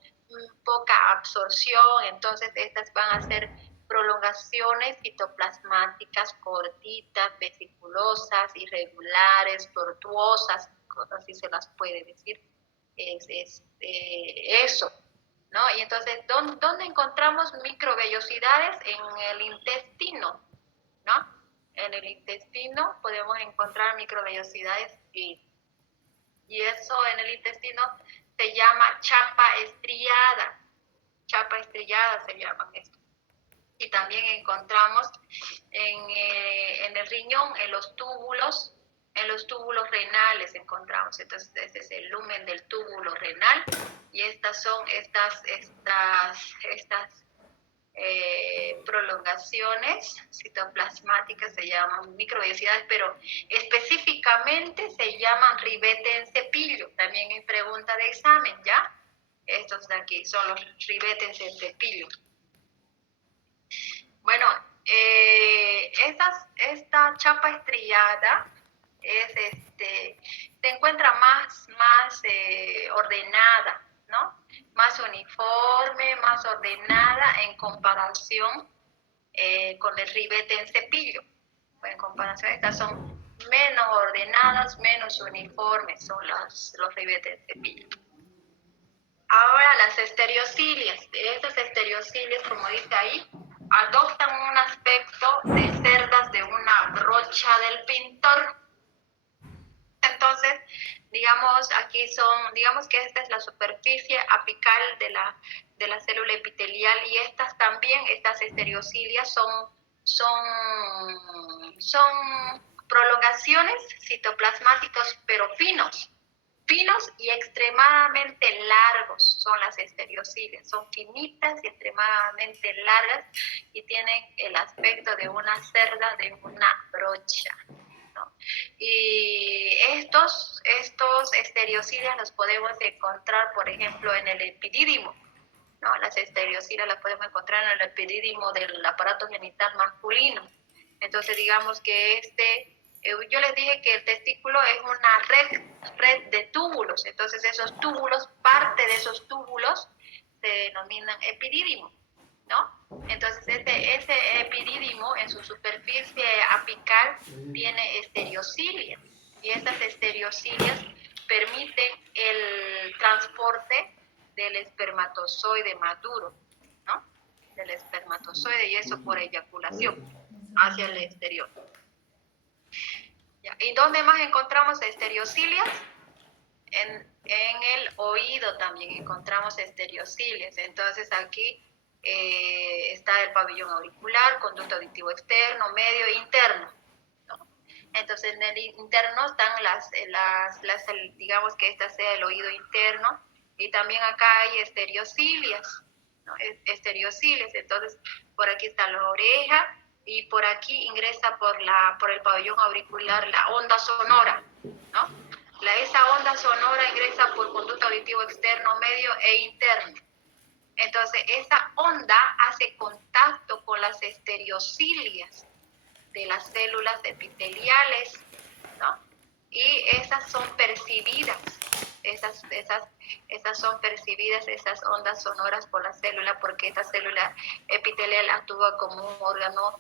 poca absorción, entonces estas van a ser prolongaciones citoplasmáticas cortitas, vesiculosas, irregulares, tortuosas, así se las puede decir, eso, ¿no? Y entonces, ¿dónde encontramos microvellosidades? En el intestino, ¿no? En el intestino podemos encontrar microvellosidades y eso en el intestino se llama chapa estrellada se llama esto. Y también encontramos en el riñón, en los túbulos renales encontramos. Entonces, este es el lumen del túbulo renal y estas son estas prolongaciones citoplasmáticas se llaman microvellosidades, pero específicamente se llaman ribete en cepillo. También hay pregunta de examen, ¿ya? Estos de aquí son los ribetes en cepillo. Bueno, esta chapa estrellada se encuentra más ordenada, ¿no? Más uniforme, más ordenada en comparación con el ribete en cepillo. En comparación, estas son menos ordenadas, menos uniformes, son los ribetes en cepillo. Ahora las estereocilias. Estas estereocilias, como dice ahí, adoptan un aspecto de cerdas de una brocha del pintor. Entonces, digamos que esta es la superficie apical de la célula epitelial y estas estereocilias son prolongaciones citoplasmáticos, pero finos y extremadamente largos son las estereocilias, son finitas y extremadamente largas y tienen el aspecto de una cerda de una brocha, ¿no? Y estos estereocilias los podemos encontrar, por ejemplo, en el epidídimo, ¿no? Las estereocilias las podemos encontrar en el epidídimo del aparato genital masculino. Entonces, digamos que yo les dije que el testículo es una red de túbulos, entonces parte de esos túbulos se denominan epidídimo, ¿no? Entonces ese epidídimo en su superficie apical tiene estereocilias y estas estereocilias permiten el transporte del espermatozoide maduro, ¿no? Del espermatozoide y eso por eyaculación hacia el exterior. ¿Y dónde más encontramos estereocilias? En el oído también encontramos estereocilias. Entonces aquí está el pabellón auricular, conducto auditivo externo, medio e interno, ¿no? Entonces en el interno están digamos que esta sea el oído interno, y también acá hay estereocilias, ¿no? Estereocilias. Entonces por aquí está la oreja, y por aquí ingresa por el pabellón auricular la onda sonora, ¿no? Esa onda sonora ingresa por conducto auditivo externo, medio e interno. Entonces, esa onda hace contacto con las estereocilias de las células epiteliales, ¿no? Y esas son percibidas, esas son percibidas, esas ondas sonoras por la célula, porque esta célula epitelial actúa como un órgano,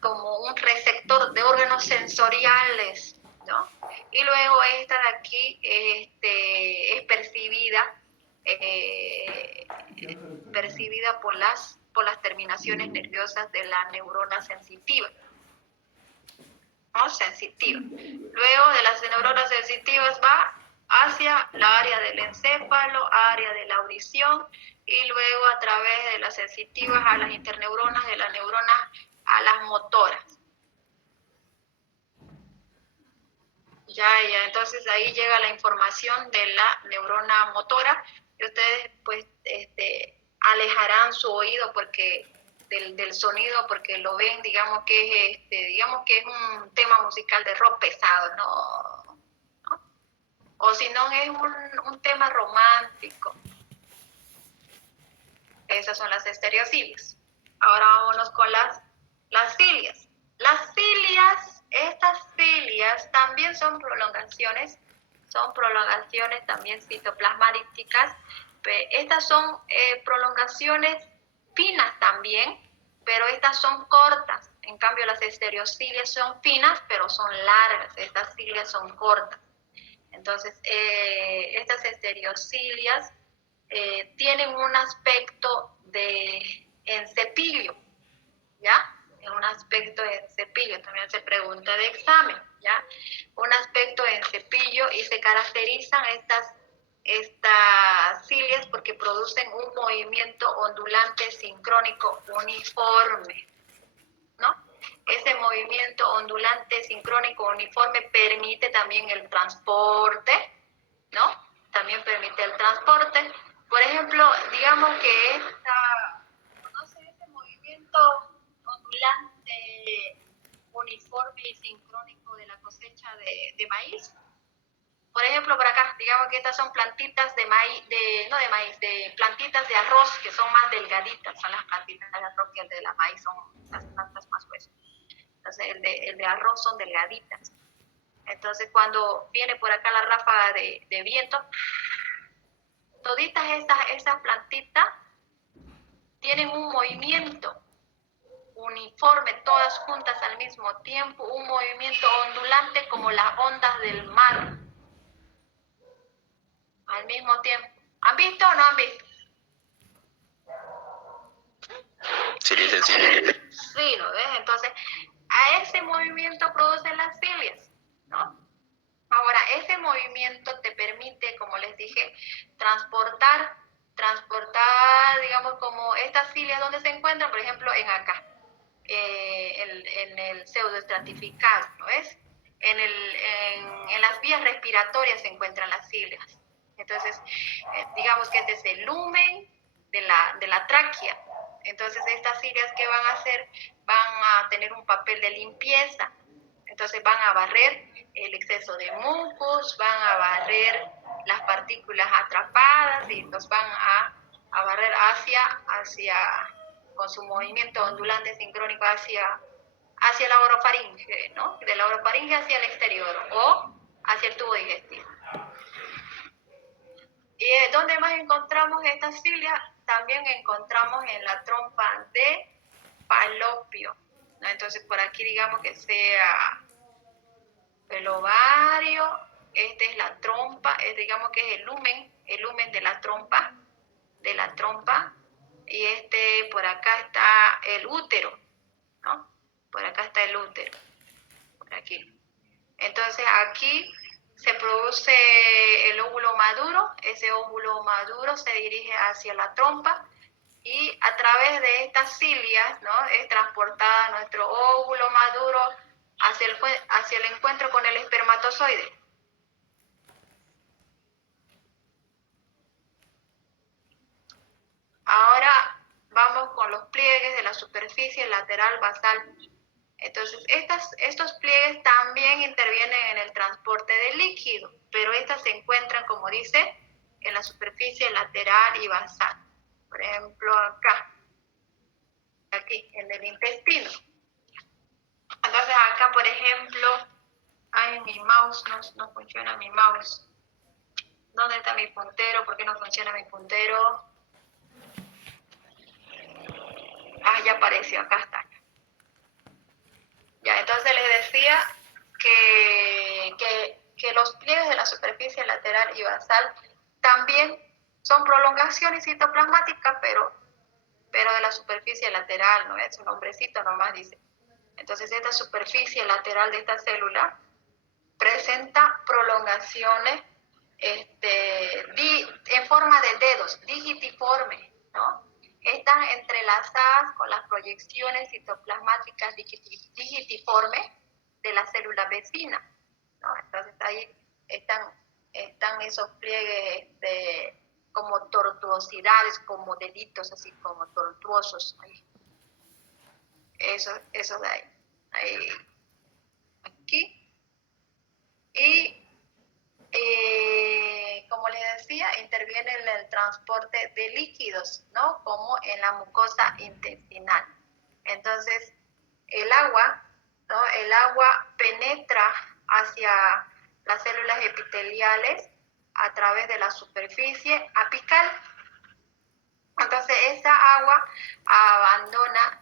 como un receptor de órganos sensoriales, ¿no? Y luego esta de aquí es percibida por las terminaciones nerviosas de la neurona sensitiva, ¿no? Sensitiva. Luego de las neuronas sensitivas va hacia la área del encéfalo, área de la audición, y luego a través de las sensitivas a las interneuronas, de las neuronas a las motoras. Ya, entonces ahí llega la información de la neurona motora, y ustedes pues alejarán su oído porque del sonido, porque lo ven, digamos que es un tema musical de rock pesado, ¿no? O si no es un tema romántico. Esas son las estereocilias. Ahora vámonos con las cilias. Estas cilias también son prolongaciones también citoplasmáticas, Estas son prolongaciones finas también, pero estas son cortas. En cambio, las estereocilias son finas, pero son largas. Estas cilias son cortas. Entonces, estas estereocilias tienen un aspecto en cepillo, ¿ya? En un aspecto en cepillo, también se pregunta de examen, ¿ya? Un aspecto en cepillo, y se caracterizan estas cilias porque producen un movimiento ondulante sincrónico uniforme, ¿no? Ese movimiento ondulante sincrónico uniforme permite también el transporte, ¿no? También permite el transporte. Por ejemplo, digamos que ese movimiento ondulante uniforme y sincrónico de la cosecha de maíz. Por ejemplo, por acá, digamos que estas son plantitas de maíz, de plantitas de arroz que son más delgaditas, son las plantitas de arroz, que el de la maíz son las plantas más gruesas. Entonces, el de arroz son delgaditas. Entonces, cuando viene por acá la ráfaga de viento, toditas esas plantitas tienen un movimiento uniforme, todas juntas al mismo tiempo, un movimiento ondulante como las ondas del mar. Al mismo tiempo. ¿Han visto o no han visto? Sí, licenciada. Sí, ¿no ves? Entonces, a ese movimiento producen las cilias, ¿no? Ahora, ese movimiento te permite, como les dije, transportar, digamos, como estas cilias, ¿dónde se encuentran? Por ejemplo, en el pseudoestratificado, ¿no ves? En las vías respiratorias se encuentran las cilias. Entonces, digamos que este es el lumen de la tráquea. Entonces, estas cilias, ¿qué van a hacer? Van a tener un papel de limpieza. Entonces, van a barrer el exceso de mucus, van a barrer las partículas atrapadas y los van a barrer con su movimiento ondulante sincrónico hacia la orofaringe, ¿no? De la orofaringe hacia el exterior o hacia el tubo digestivo. ¿Y dónde más encontramos estas cilias? También encontramos en la trompa de Falopio, ¿no? Entonces, por aquí digamos que sea el ovario, esta es la trompa, digamos que es el lumen de la trompa, y por acá está el útero, ¿no? Por acá está el útero, por aquí. Entonces, aquí se produce el óvulo maduro, ese óvulo maduro se dirige hacia la trompa y a través de estas cilias, ¿no? Es transportada nuestro óvulo maduro hacia el encuentro con el espermatozoide. Ahora vamos con los pliegues de la superficie lateral basal. Entonces, estos pliegues también intervienen en el transporte de líquido, pero estas se encuentran, como dice, en la superficie lateral y basal. Por ejemplo, aquí, en el intestino. Entonces, acá, por ejemplo, mi mouse, no funciona mi mouse. ¿Dónde está mi puntero? ¿Por qué no funciona mi puntero? Ya apareció, acá está. Ya, entonces les decía que los pliegues de la superficie lateral y basal también son prolongaciones citoplasmáticas, pero de la superficie lateral, ¿no? Es un nombrecito nomás dice. Entonces, esta superficie lateral de esta célula presenta prolongaciones en forma de dedos, digitiformes, ¿no? Están entrelazadas con las proyecciones citoplasmáticas digitiformes de la célula vecina, ¿no? Entonces ahí están esos pliegues como tortuosidades, como deditos así como tortuosos ahí. Eso de ahí. Aquí. Y como les decía, interviene en el transporte de líquidos, ¿no? Como en la mucosa intestinal. Entonces, el agua, ¿no? El agua penetra hacia las células epiteliales a través de la superficie apical, Entonces esa agua abandona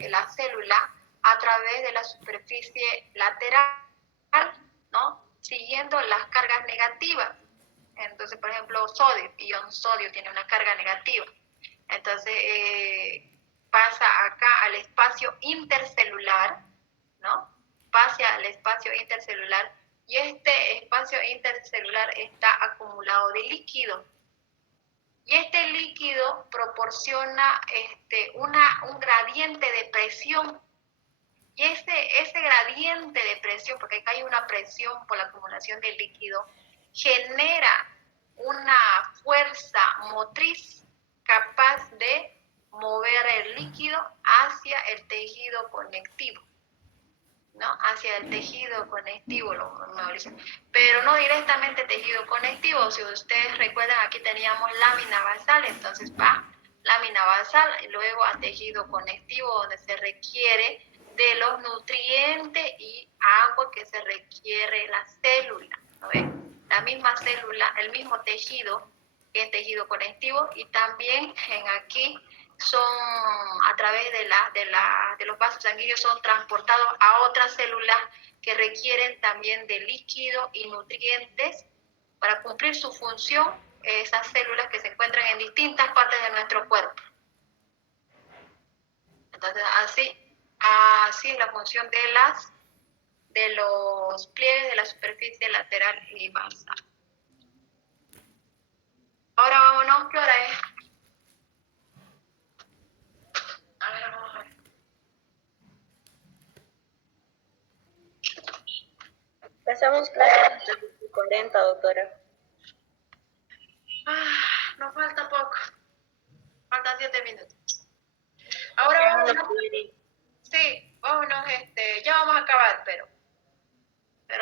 la célula a través de la superficie lateral, ¿no? Siguiendo las cargas negativas. Entonces, por ejemplo, ion sodio tiene una carga negativa. Entonces, pasa acá al espacio intercelular, ¿no? Pasa al espacio intercelular y este espacio intercelular está acumulado de líquido. Y este líquido proporciona un gradiente de presión. Y ese gradiente de presión, porque acá hay una presión por la acumulación de líquido, genera una fuerza motriz capaz de mover el líquido hacia el tejido conectivo, ¿no? Hacia el tejido conectivo, pero no directamente tejido conectivo. Si ustedes recuerdan, aquí teníamos lámina basal, entonces va lámina basal y luego a tejido conectivo, donde se requiere de los nutrientes y agua que se requiere la célula, ¿no ven? La misma célula, el mismo tejido, que es tejido conectivo, y también aquí son, a través de los vasos sanguíneos, son transportados a otras células que requieren también de líquido y nutrientes para cumplir su función, esas células que se encuentran en distintas partes de nuestro cuerpo. Entonces, así es la función de los pliegues de la superficie lateral y basal. Ahora vámonos, ¿qué hora es? A ver, vamos a ver. Empezamos clase 40, doctora. Nos falta poco. Faltan 7 minutos. Ahora vámonos. Sí, vámonos, ya vamos a acabar, pero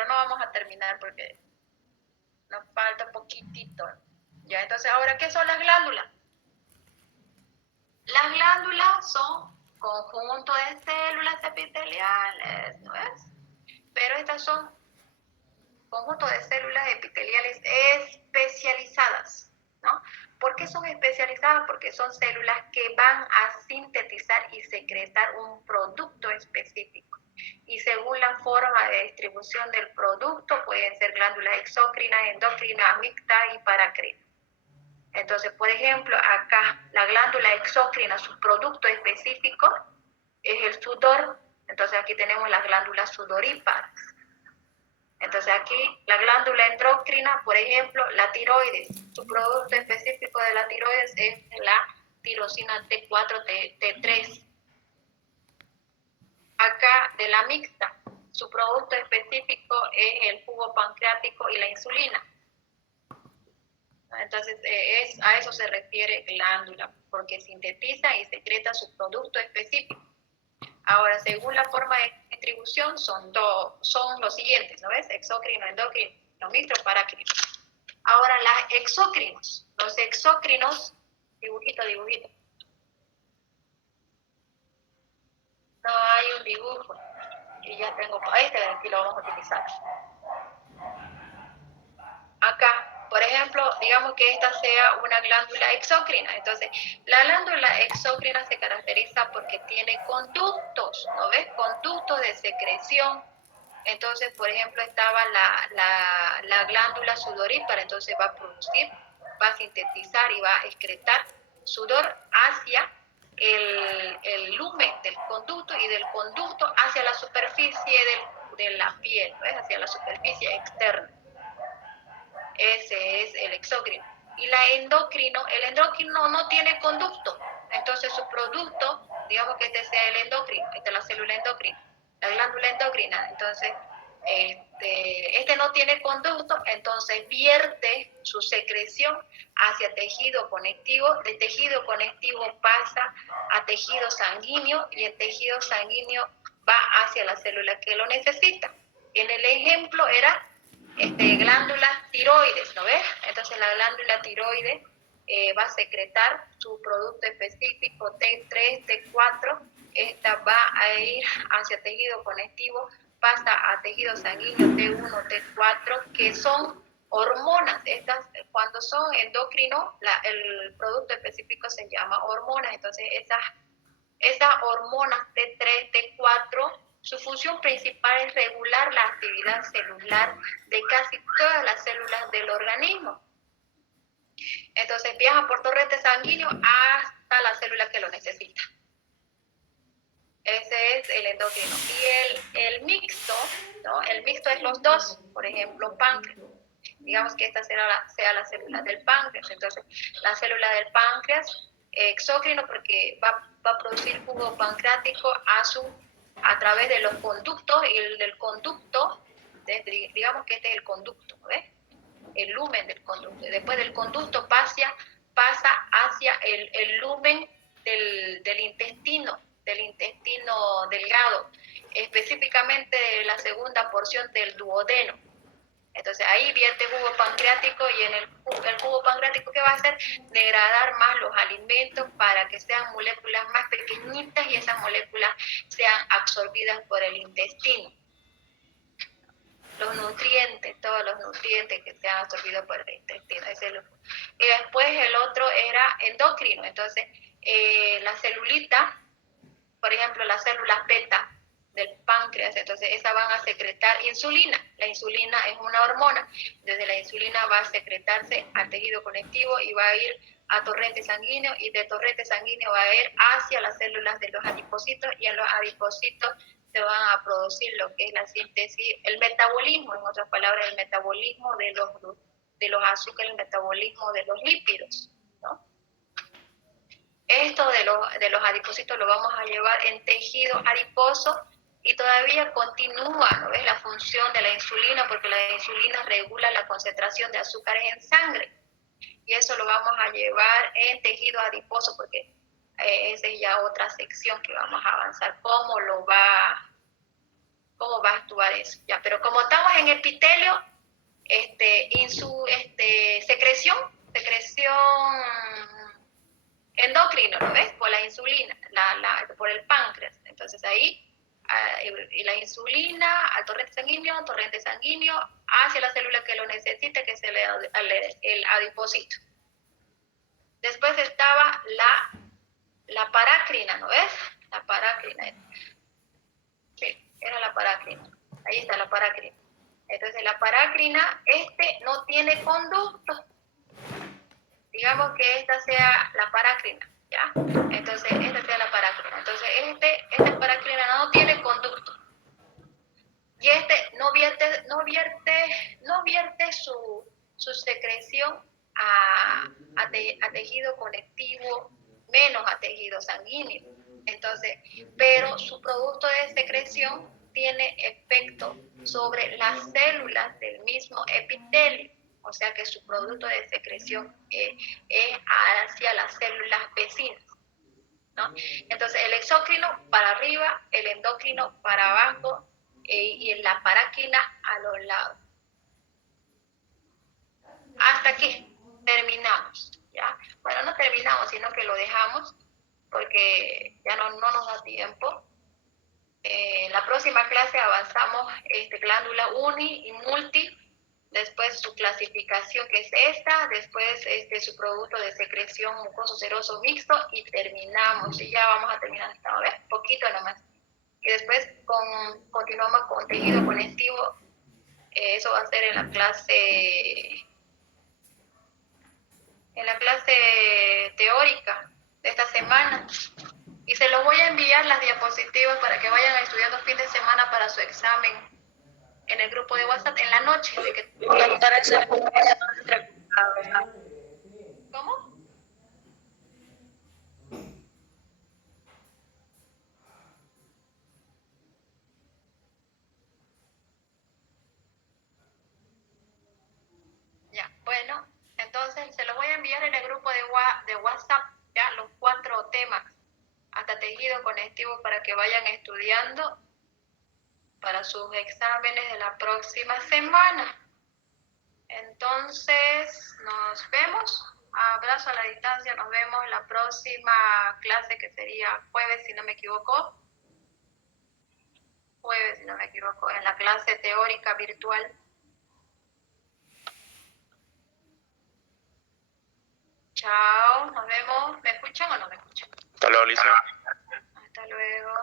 no vamos a terminar porque nos falta un poquitito. Ya, entonces, ahora, ¿qué son las glándulas? Las glándulas son conjunto de células epiteliales, ¿no es? Pero estas son conjuntos de células epiteliales especializadas, ¿no? ¿Por qué son especializadas? Porque son células que van a sintetizar y secretar un producto específico. Y según la forma de distribución del producto, pueden ser glándulas exócrinas, endocrinas, mixtas y paracrinas. Entonces, por ejemplo, acá la glándula exócrina, su producto específico es el sudor. Entonces, aquí tenemos las glándulas sudoríparas. Entonces, aquí la glándula endocrina, por ejemplo, la tiroides. Su producto específico de la tiroides es la tirosina T4, T3. Acá, de la mixta, su producto específico es el jugo pancreático y la insulina. Entonces, a eso se refiere glándula, porque sintetiza y secreta su producto específico. Ahora, según la forma de distribución, son los siguientes, ¿no ves? Exócrino, endocrino, mixto, paracrino. Ahora, los exócrinos, dibujito. No hay un dibujo, y ya tengo, aquí lo vamos a utilizar. Acá, por ejemplo, digamos que esta sea una glándula exócrina. Entonces, la glándula exócrina se caracteriza porque tiene conductos, ¿no ves? Conductos de secreción. Entonces, por ejemplo, estaba la glándula sudorípara, entonces va a producir, va a sintetizar y va a excretar sudor hacia el lumen del conducto y del conducto hacia la superficie de la piel, ¿ves? Hacia la superficie externa. Ese es el exócrino. Y el endocrino no tiene conducto. Entonces su producto, digamos que este sea el endocrino, esta es la célula endocrina, la glándula endocrina. Entonces, este no tiene conducto, entonces vierte su secreción hacia tejido conectivo. De tejido conectivo pasa a tejido sanguíneo y el tejido sanguíneo va hacia la célula que lo necesita. En el ejemplo era glándulas tiroides, ¿no ves? Entonces la glándula tiroides va a secretar su producto específico T3, T4, esta va a ir hacia tejido conectivo, pasa a tejido sanguíneo T1, T4, que son hormonas. Estas, cuando son endocrinos, el producto específico se llama hormonas. Entonces, esas hormonas T3, T4, su función principal es regular la actividad celular de casi todas las células del organismo. Entonces viaja por torrente sanguíneo hasta la célula que lo necesita. Ese es el endocrino. Y el mixto, ¿no? El mixto es los dos, por ejemplo, páncreas. Digamos que esta sea la célula del páncreas. Entonces, la célula del páncreas, exócrino, porque va a producir jugo pancreático a través de los conductos, y el del conducto, digamos que este es el conducto, ¿ves? El lumen del conducto. Después del conducto pasa hacia el lumen del intestino delgado, específicamente de la segunda porción del duodeno. Entonces ahí vierte jugo pancreático, y en el jugo pancreático, ¿qué va a hacer? Degradar más los alimentos para que sean moléculas más pequeñitas y esas moléculas sean absorbidas por el intestino. Los nutrientes, todos los nutrientes que sean absorbidos por el intestino. Y después el otro era endocrino. Entonces, la celulita, por ejemplo, las células beta del páncreas, entonces esas van a secretar insulina. La insulina es una hormona, entonces la insulina va a secretarse al tejido conectivo y va a ir a torrente sanguíneo, y de torrente sanguíneo va a ir hacia las células de los adipocitos, y en los adipocitos se van a producir lo que es la síntesis, el metabolismo, en otras palabras, el metabolismo de los azúcares, el metabolismo de los lípidos, ¿no? Esto de los adipocitos lo vamos a llevar en tejido adiposo, y todavía continúa, ¿no ves?, la función de la insulina, porque la insulina regula la concentración de azúcares en sangre, y eso lo vamos a llevar en tejido adiposo, porque esa es ya otra sección que vamos a avanzar, cómo va a actuar eso. Ya, pero como estamos en epitelio, secreción endocrino, ¿no ves? Por la insulina, por el páncreas. Entonces ahí, y la insulina al torrente sanguíneo hacia la célula que lo necesita, que es el adipocito. Después estaba la parácrina, ¿no ves? La parácrina. Sí, era la parácrina. Ahí está la parácrina. Entonces la parácrina, no tiene conducto. Digamos que esta sea la parácrina, ¿ya? Entonces esta sea la parácrina. Entonces esta parácrina no tiene conducto. Y no vierte su secreción a tejido conectivo, menos a tejido sanguíneo. Entonces, pero su producto de secreción tiene efecto sobre las células del mismo epitelio, o sea que su producto de secreción es hacia las células vecinas, ¿no? Entonces, el exócrino para arriba, el endocrino para abajo, y en la parácrina a los lados. Hasta aquí terminamos, ¿ya? Bueno, no terminamos, sino que lo dejamos porque ya no nos da tiempo. En la próxima clase avanzamos glándula uni y multi, después su clasificación, que es esta, después su producto de secreción mucoso seroso mixto, y terminamos, y ya vamos a terminar esta vez, poquito nomás. Y después continuamos con tejido conectivo, eso va a ser en la clase teórica de esta semana. Y se los voy a enviar las diapositivas para que vayan estudiando fin de semana para su examen en el grupo de WhatsApp en la noche. ¿Cómo? Ya, bueno, entonces se los voy a enviar en el grupo de WhatsApp, ya, los 4 temas, hasta tejido conectivo, para que vayan estudiando para sus exámenes de la próxima semana. Entonces, nos vemos. Abrazo a la distancia, nos vemos en la próxima clase, que sería jueves, si no me equivoco. En la clase teórica virtual. Chao, nos vemos. ¿Me escuchan o no me escuchan? Hasta luego, Lisa. Hasta luego.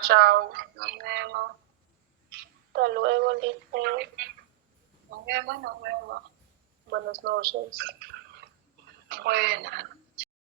Chao. Nos vemos. Hasta luego, Lice. Nos vemos, nos vemos. Buenas noches. Buenas.